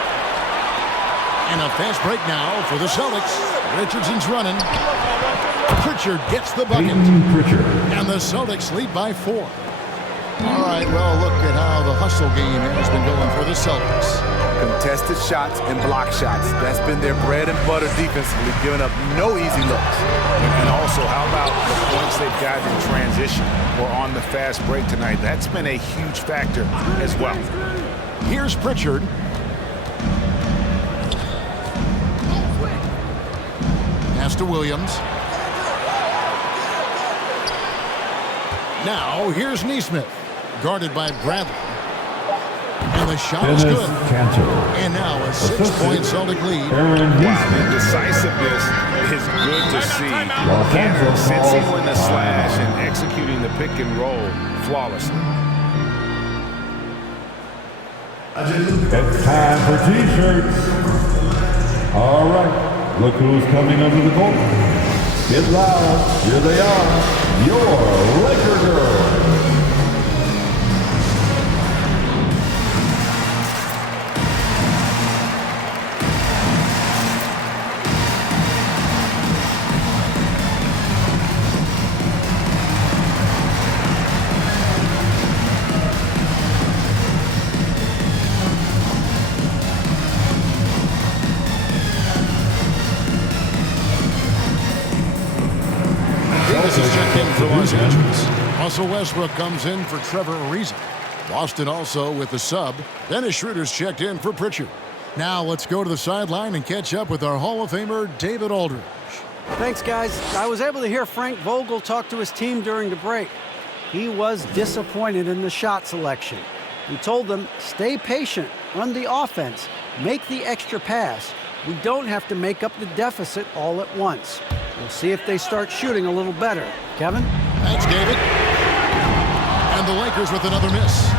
And a fast break now for the Celtics. Richardson's running. Pritchard gets the bucket. And the Celtics lead by 4. All right, well, look at how the hustle game has been going for the Celtics. Contested shots and block shots. That's been their bread and butter defensively, giving up no easy looks. And also, how about the points they've gotten in transition or on the fast break tonight? That's been a huge factor as well. Here's Pritchard. Pass to Williams. Now, here's Nesmith, guarded by Bradley. And the shot is good. And now a 6-point Celtic lead. Wow, decisiveness is good to see. And sensing when the slash and executing the pick and roll flawlessly. It's time for T-shirts. All right, look who's coming under the court. Get loud. Here they are, your Laker girls. Russell Westbrook comes in for Trevor Ariza. Boston also with the sub. Dennis Schroeder's checked in for Pritchard. Now let's go to the sideline and catch up with our Hall of Famer, David Aldridge. Thanks, guys. I was able to hear Frank Vogel talk to his team during the break. He was disappointed in the shot selection. He told them, stay patient, run the offense, make the extra pass. We don't have to make up the deficit all at once. We'll see if they start shooting a little better. Kevin? Thanks, David. And the Lakers with another miss.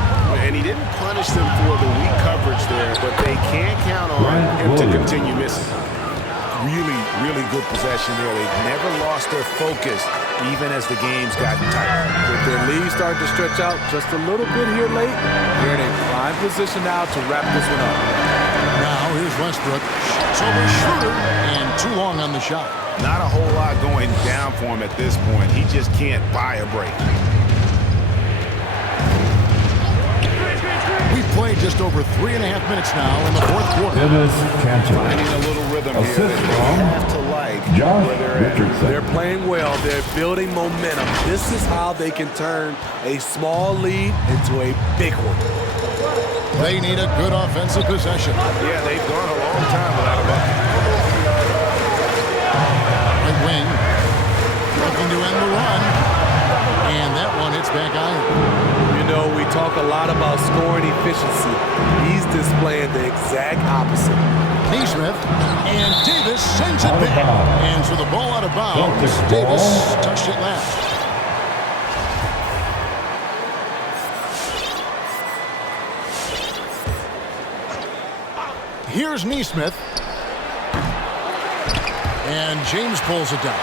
And he didn't punish them for the weak coverage there, but they can't count on him to continue missing. Really, really good possession there. They've never lost their focus, even as the game's gotten tighter. With their lead starting to stretch out just a little bit here late, they're in a prime position now to wrap this one up. Now here's Westbrook. Shoots over Schroeder, and too long on the shot. Not a whole lot going down for him at this point. He just can't buy a break. We've played just over 3.5 minutes now in the fourth quarter. Finding a little rhythm here that they have to like where they're at. They're playing well. They're building momentum. This is how they can turn a small lead into a big one. They need a good offensive possession. Yeah, they've gone a long time without a bucket. Right wing. Looking to end the run. And that one hits back iron. You know, we talk a lot about scoring efficiency. He's displaying the exact opposite. Nesmith and Davis sends it back. And so the ball out of bounds. Davis touched it last. Here's Nesmith. And James pulls it down.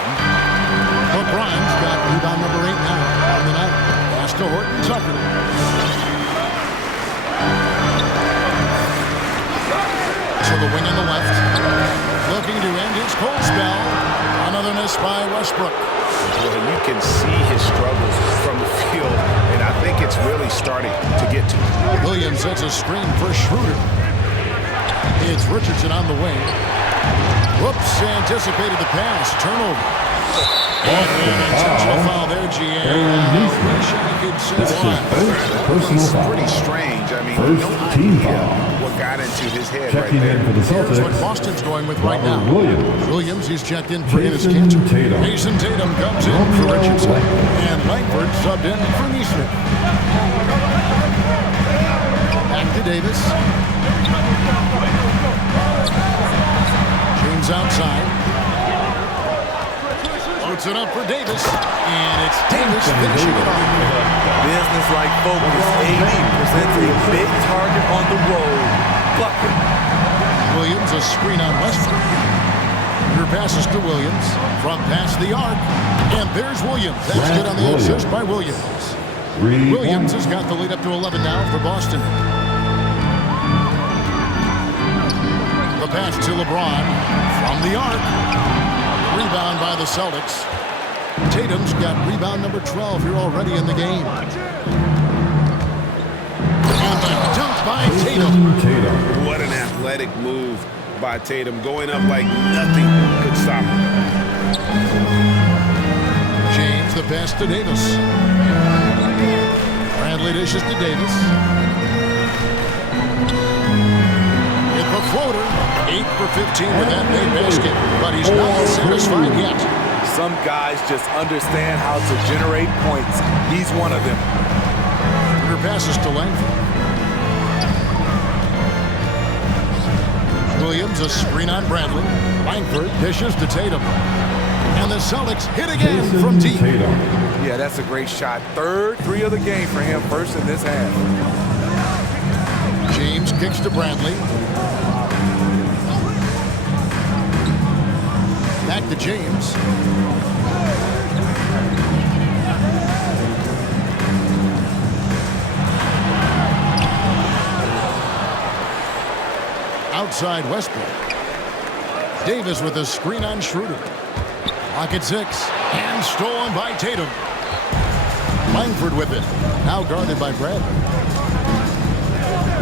LeBron's got rebound number 8 now on the night. Pass to Horton Tucker. To the wing on the left. Looking to end his cold spell. Another miss by Westbrook. Well, you can see his struggles from the field, and I think it's really starting to get to him. Williams sets a screen for Schroeder. It's Richardson on the wing. Whoops, anticipated the pass. Turnover. And an intentional foul there, GA. I wish I could say why. It's pretty strange. I mean, no idea what got into his head right there. Here's what Boston's going with right now. Williams is checked in for Enes Kanter. Jason Tatum comes in for Richardson. And Langford subbed in for Nesmith. Back to Davis. James outside. Puts it up for Davis, and it's Davis finishing it off. Business-like focus. AD presents a big target on the road. Bucket. Williams, a screen on Westbrook. Your passes to Williams from past the arc. And there's Williams. That's good on the assist by Williams. Williams has got the lead up to 11 now for Boston. The pass to LeBron from the arc. Rebound by the Celtics. Tatum's got rebound number 12 here already in the game. And the dunk by Tatum. What an athletic move by Tatum, going up like nothing could stop him. James, the pass to Davis. Bradley dishes to Davis. Hit the floater. 8 for 15 with that made basket, but he's not satisfied yet. Some guys just understand how to generate points. He's one of them. Her passes to Langford. Williams, a screen on Bradley. Langford dishes to Tatum. And the Celtics hit again from deep. Yeah, that's a great shot. Third three of the game for him, first in this half. James kicks to Bradley. Back to James. Outside Westbrook. Davis with a screen on Schroeder. Pocket 6. And stolen by Tatum. Langford with it. Now guarded by Bradley.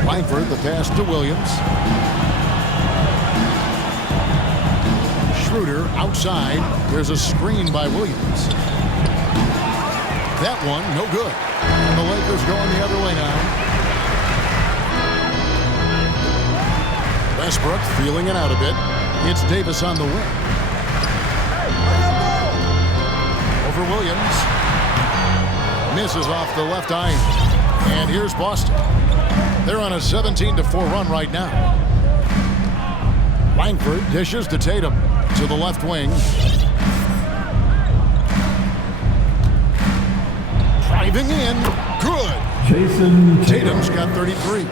Langford, the pass to Williams. Schroeder outside. There's a screen by Williams. That one, no good. And the Lakers going the other way now. Westbrook feeling it out a bit. It's Davis on the wing. Over Williams. Misses off the left eye. And here's Boston. They're on a 17-4 run right now. Langford dishes to Tatum. To the left wing. Driving in. Good. Tatum's got 33.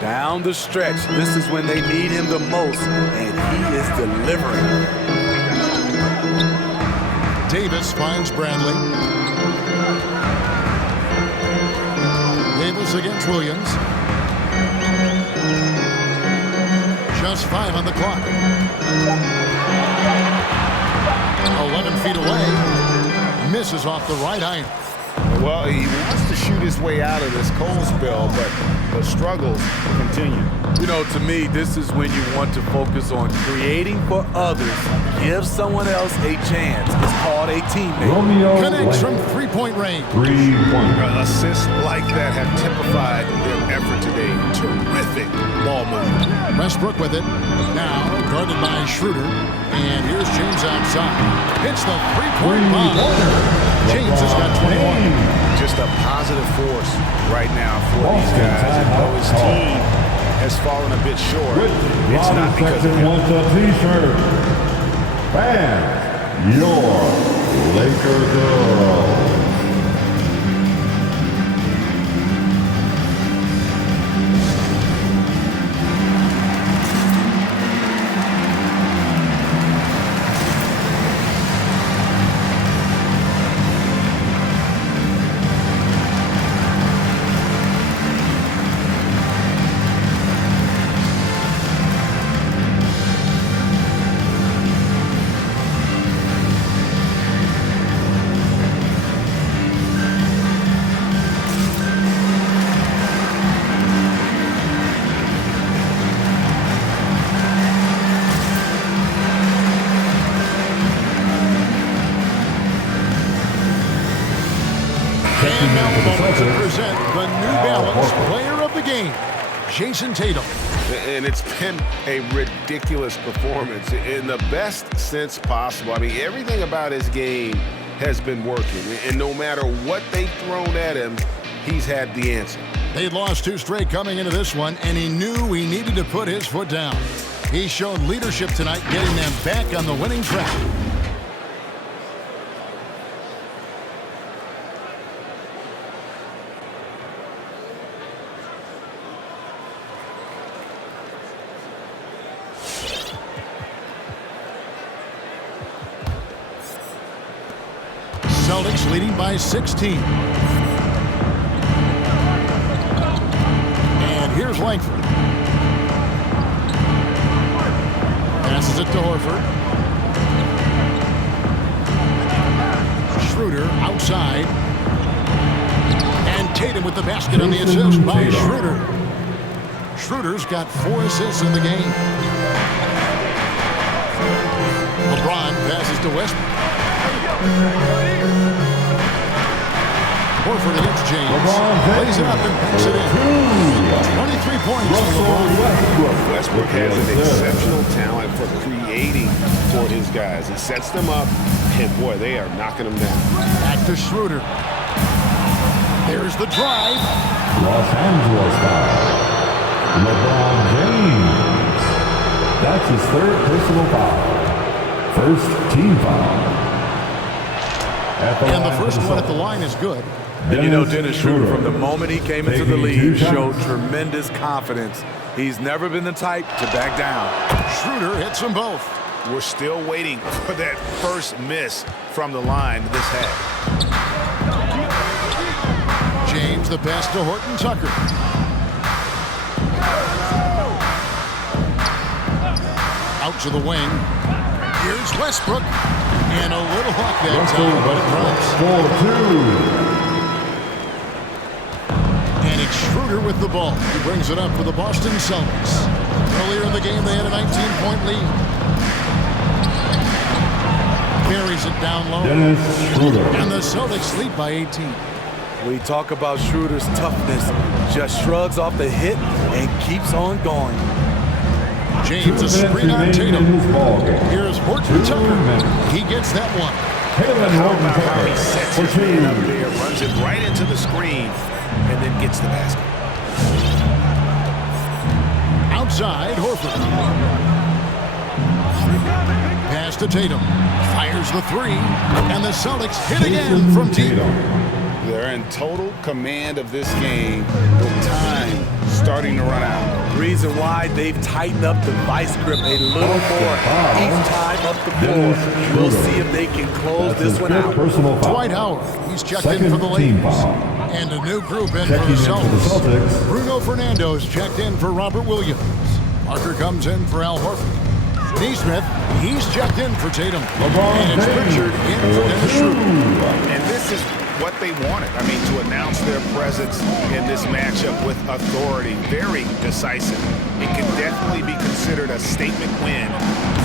Down the stretch, this is when they need him the most, and he is delivering. Davis finds Bradley. Davis against Williams. Just 5 on the clock. 11 feet away. Misses off the right iron. Well, he wants to shoot his way out of this cold spell, but the struggles continue. You know, to me, this is when you want to focus on creating for others. Give someone else a chance. It's called a teammate. Connects from three-point range. Assists like that have typified their effort today. Terrific ball movement. Westbrook with it. Now guarded by Schroeder. And here's James outside. Hits the three-point bomb. James has got 21. Just a positive force right now for these guys. And though his team has fallen a bit short, it's not because of him. Wants a t-shirt. Fans, your Laker girls. And now the moment to present the New Balance Player of the Game, Jason Tatum. And it's been a ridiculous performance in the best sense possible. I mean, everything about his game has been working. And no matter what they've thrown at him, he's had the answer. They'd lost 2 straight coming into this one, and he knew he needed to put his foot down. He showed leadership tonight, getting them back on the winning track. Celtics leading by 16. And here's Langford. Passes it to Horford. Schroeder outside. And Tatum with the basket on the assist by Schroeder. Schroeder's got 4 assists in the game. LeBron passes to Westbrook. Horford against James. Lays it up and banks it in. 23 points for LeBron. Westbrook has an exceptional talent for creating for his guys. He sets them up, and boy, they are knocking them down. Back to Schroeder. There's the drive. Los Angeles foul. LeBron James. That's his 3rd personal foul. First team foul. And the first one at the line is good. And you know, Dennis Schroeder, from the moment he came into the league, showed tremendous confidence. He's never been the type to back down. Schroeder hits them both. We're still waiting for that first miss from the line this half. James the pass to Horton Tucker. Out to the wing. Here's Westbrook. And a little luck that time, but it drops. 4-2. And it's Schroeder with the ball. He brings it up for the Boston Celtics. Earlier in the game, they had a 19-point lead. Carries it down low. Dennis Schroeder. And the Celtics lead by 18. We talk about Schroeder's toughness. Just shrugs off the hit and keeps on going. James a screen on Tatum. Here's Horton Tucker. He gets that one. How about how he sets his man up there, runs it right into the screen, and then gets the basket. Outside, Horford. Pass to Tatum. Fires the 3. And the Celtics hit again from deep. They're in total command of this game with time starting to run out. Reason why they've tightened up the vice grip a little more each time up the floor. We'll see if they can close this one out. Dwight Howard, he's checked in for the Lakers. And a new group in for the Celtics. Bruno Fernando's checked in for Robert Williams. Parker comes in for Al Horford. Neesmith, he's checked in for Tatum. And it's Pritchard in for Dennis Schroeder. And this is what they wanted. I mean, to announce their presence in this matchup with authority. Very decisive. It can definitely be considered a statement win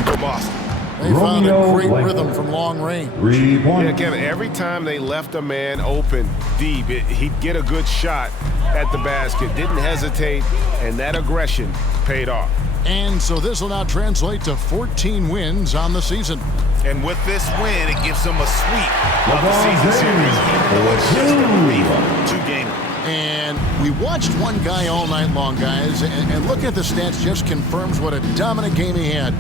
for Boston. They found a great rhythm from long range. Yeah, Kevin, every time they left a man open deep, he'd get a good shot at the basket. Didn't hesitate, and that aggression paid off. And so this will now translate to 14 wins on the season. And with this win, it gives them a sweep of the season series. Even though it's just a 2-game. And we watched one guy all night long, guys, and look at the stats, just confirms what a dominant game he had.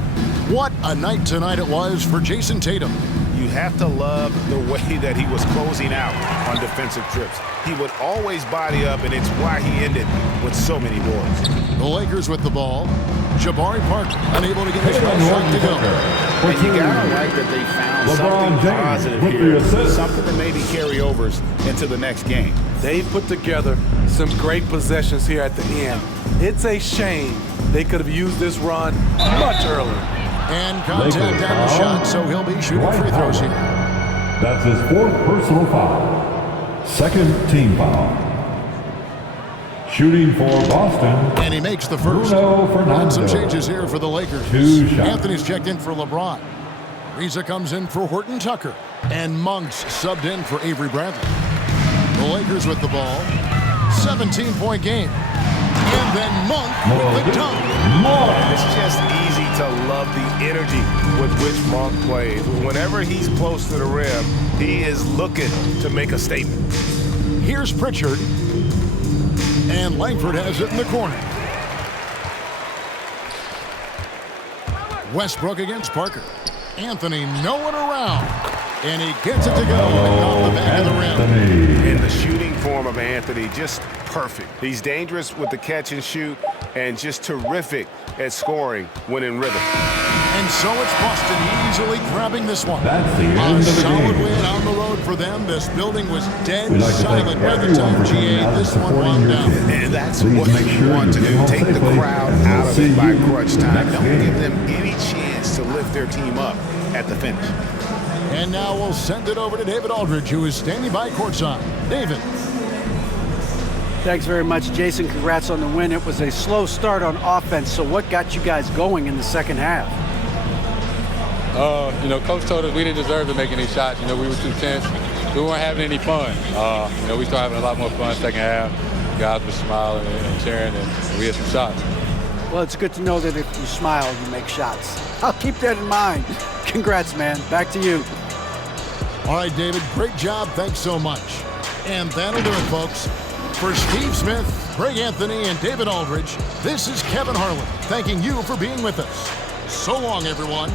What a night tonight it was for Jason Tatum. You have to love the way that he was closing out on defensive trips. He would always body up, and it's why he ended with so many boards. The Lakers with the ball. Jabari Parker unable to get his shot to go. And you gotta like that they found something positive here, something to maybe carry overs into the next game. They put together some great possessions here at the end. It's a shame they could have used this run much earlier. And contact on the shot, so he'll be shooting free throws here. That's his 4th personal foul. 2nd team foul. Shooting for Boston. And he makes the first. Bruno Fernando. And some changes here for the Lakers. 2 shots. Anthony's checked in for LeBron. Reza comes in for Horton Tucker. And Monk's subbed in for Avery Bradley. The Lakers with the ball. 17-point game. And then Monk with the dunk. It's just easy to love the energy with which Monk plays. Whenever he's close to the rim, he is looking to make a statement. Here's Pritchard. And Langford has it in the corner. Westbrook against Parker. Anthony nowhere around. And he gets it to go off the back of the rim. And the shooting form of Anthony, just perfect. He's dangerous with the catch and shoot, and just terrific at scoring when in rhythm. And so it's Boston easily grabbing this one. That's the end A of the solid game. win on the road for them. This building was dead We'd like to thank silent by the everyone time for coming GA out and this one supporting wound your down. team. And that's Please what make you sure want to you get do. home Take the safely, crowd and we'll out of see it by you crunch time. next Don't game. give them any chance to lift their team up at the finish. And now we'll send it over to David Aldridge, who is standing by courtside. David. Thanks very much, Jason. Congrats on the win. It was a slow start on offense, so what got you guys going in the second half? Coach told us we didn't deserve to make any shots. We were too tense. We weren't having any fun. We started having a lot more fun second half. Guys were smiling and cheering, and we had some shots. Well, it's good to know that if you smile, you make shots. I'll keep that in mind. Congrats, man. Back to you. All right, David, great job. Thanks so much. And that'll do it, folks. For Steve Smith, Greg Anthony, and David Aldridge, this is Kevin Harlan thanking you for being with us. So long, everyone.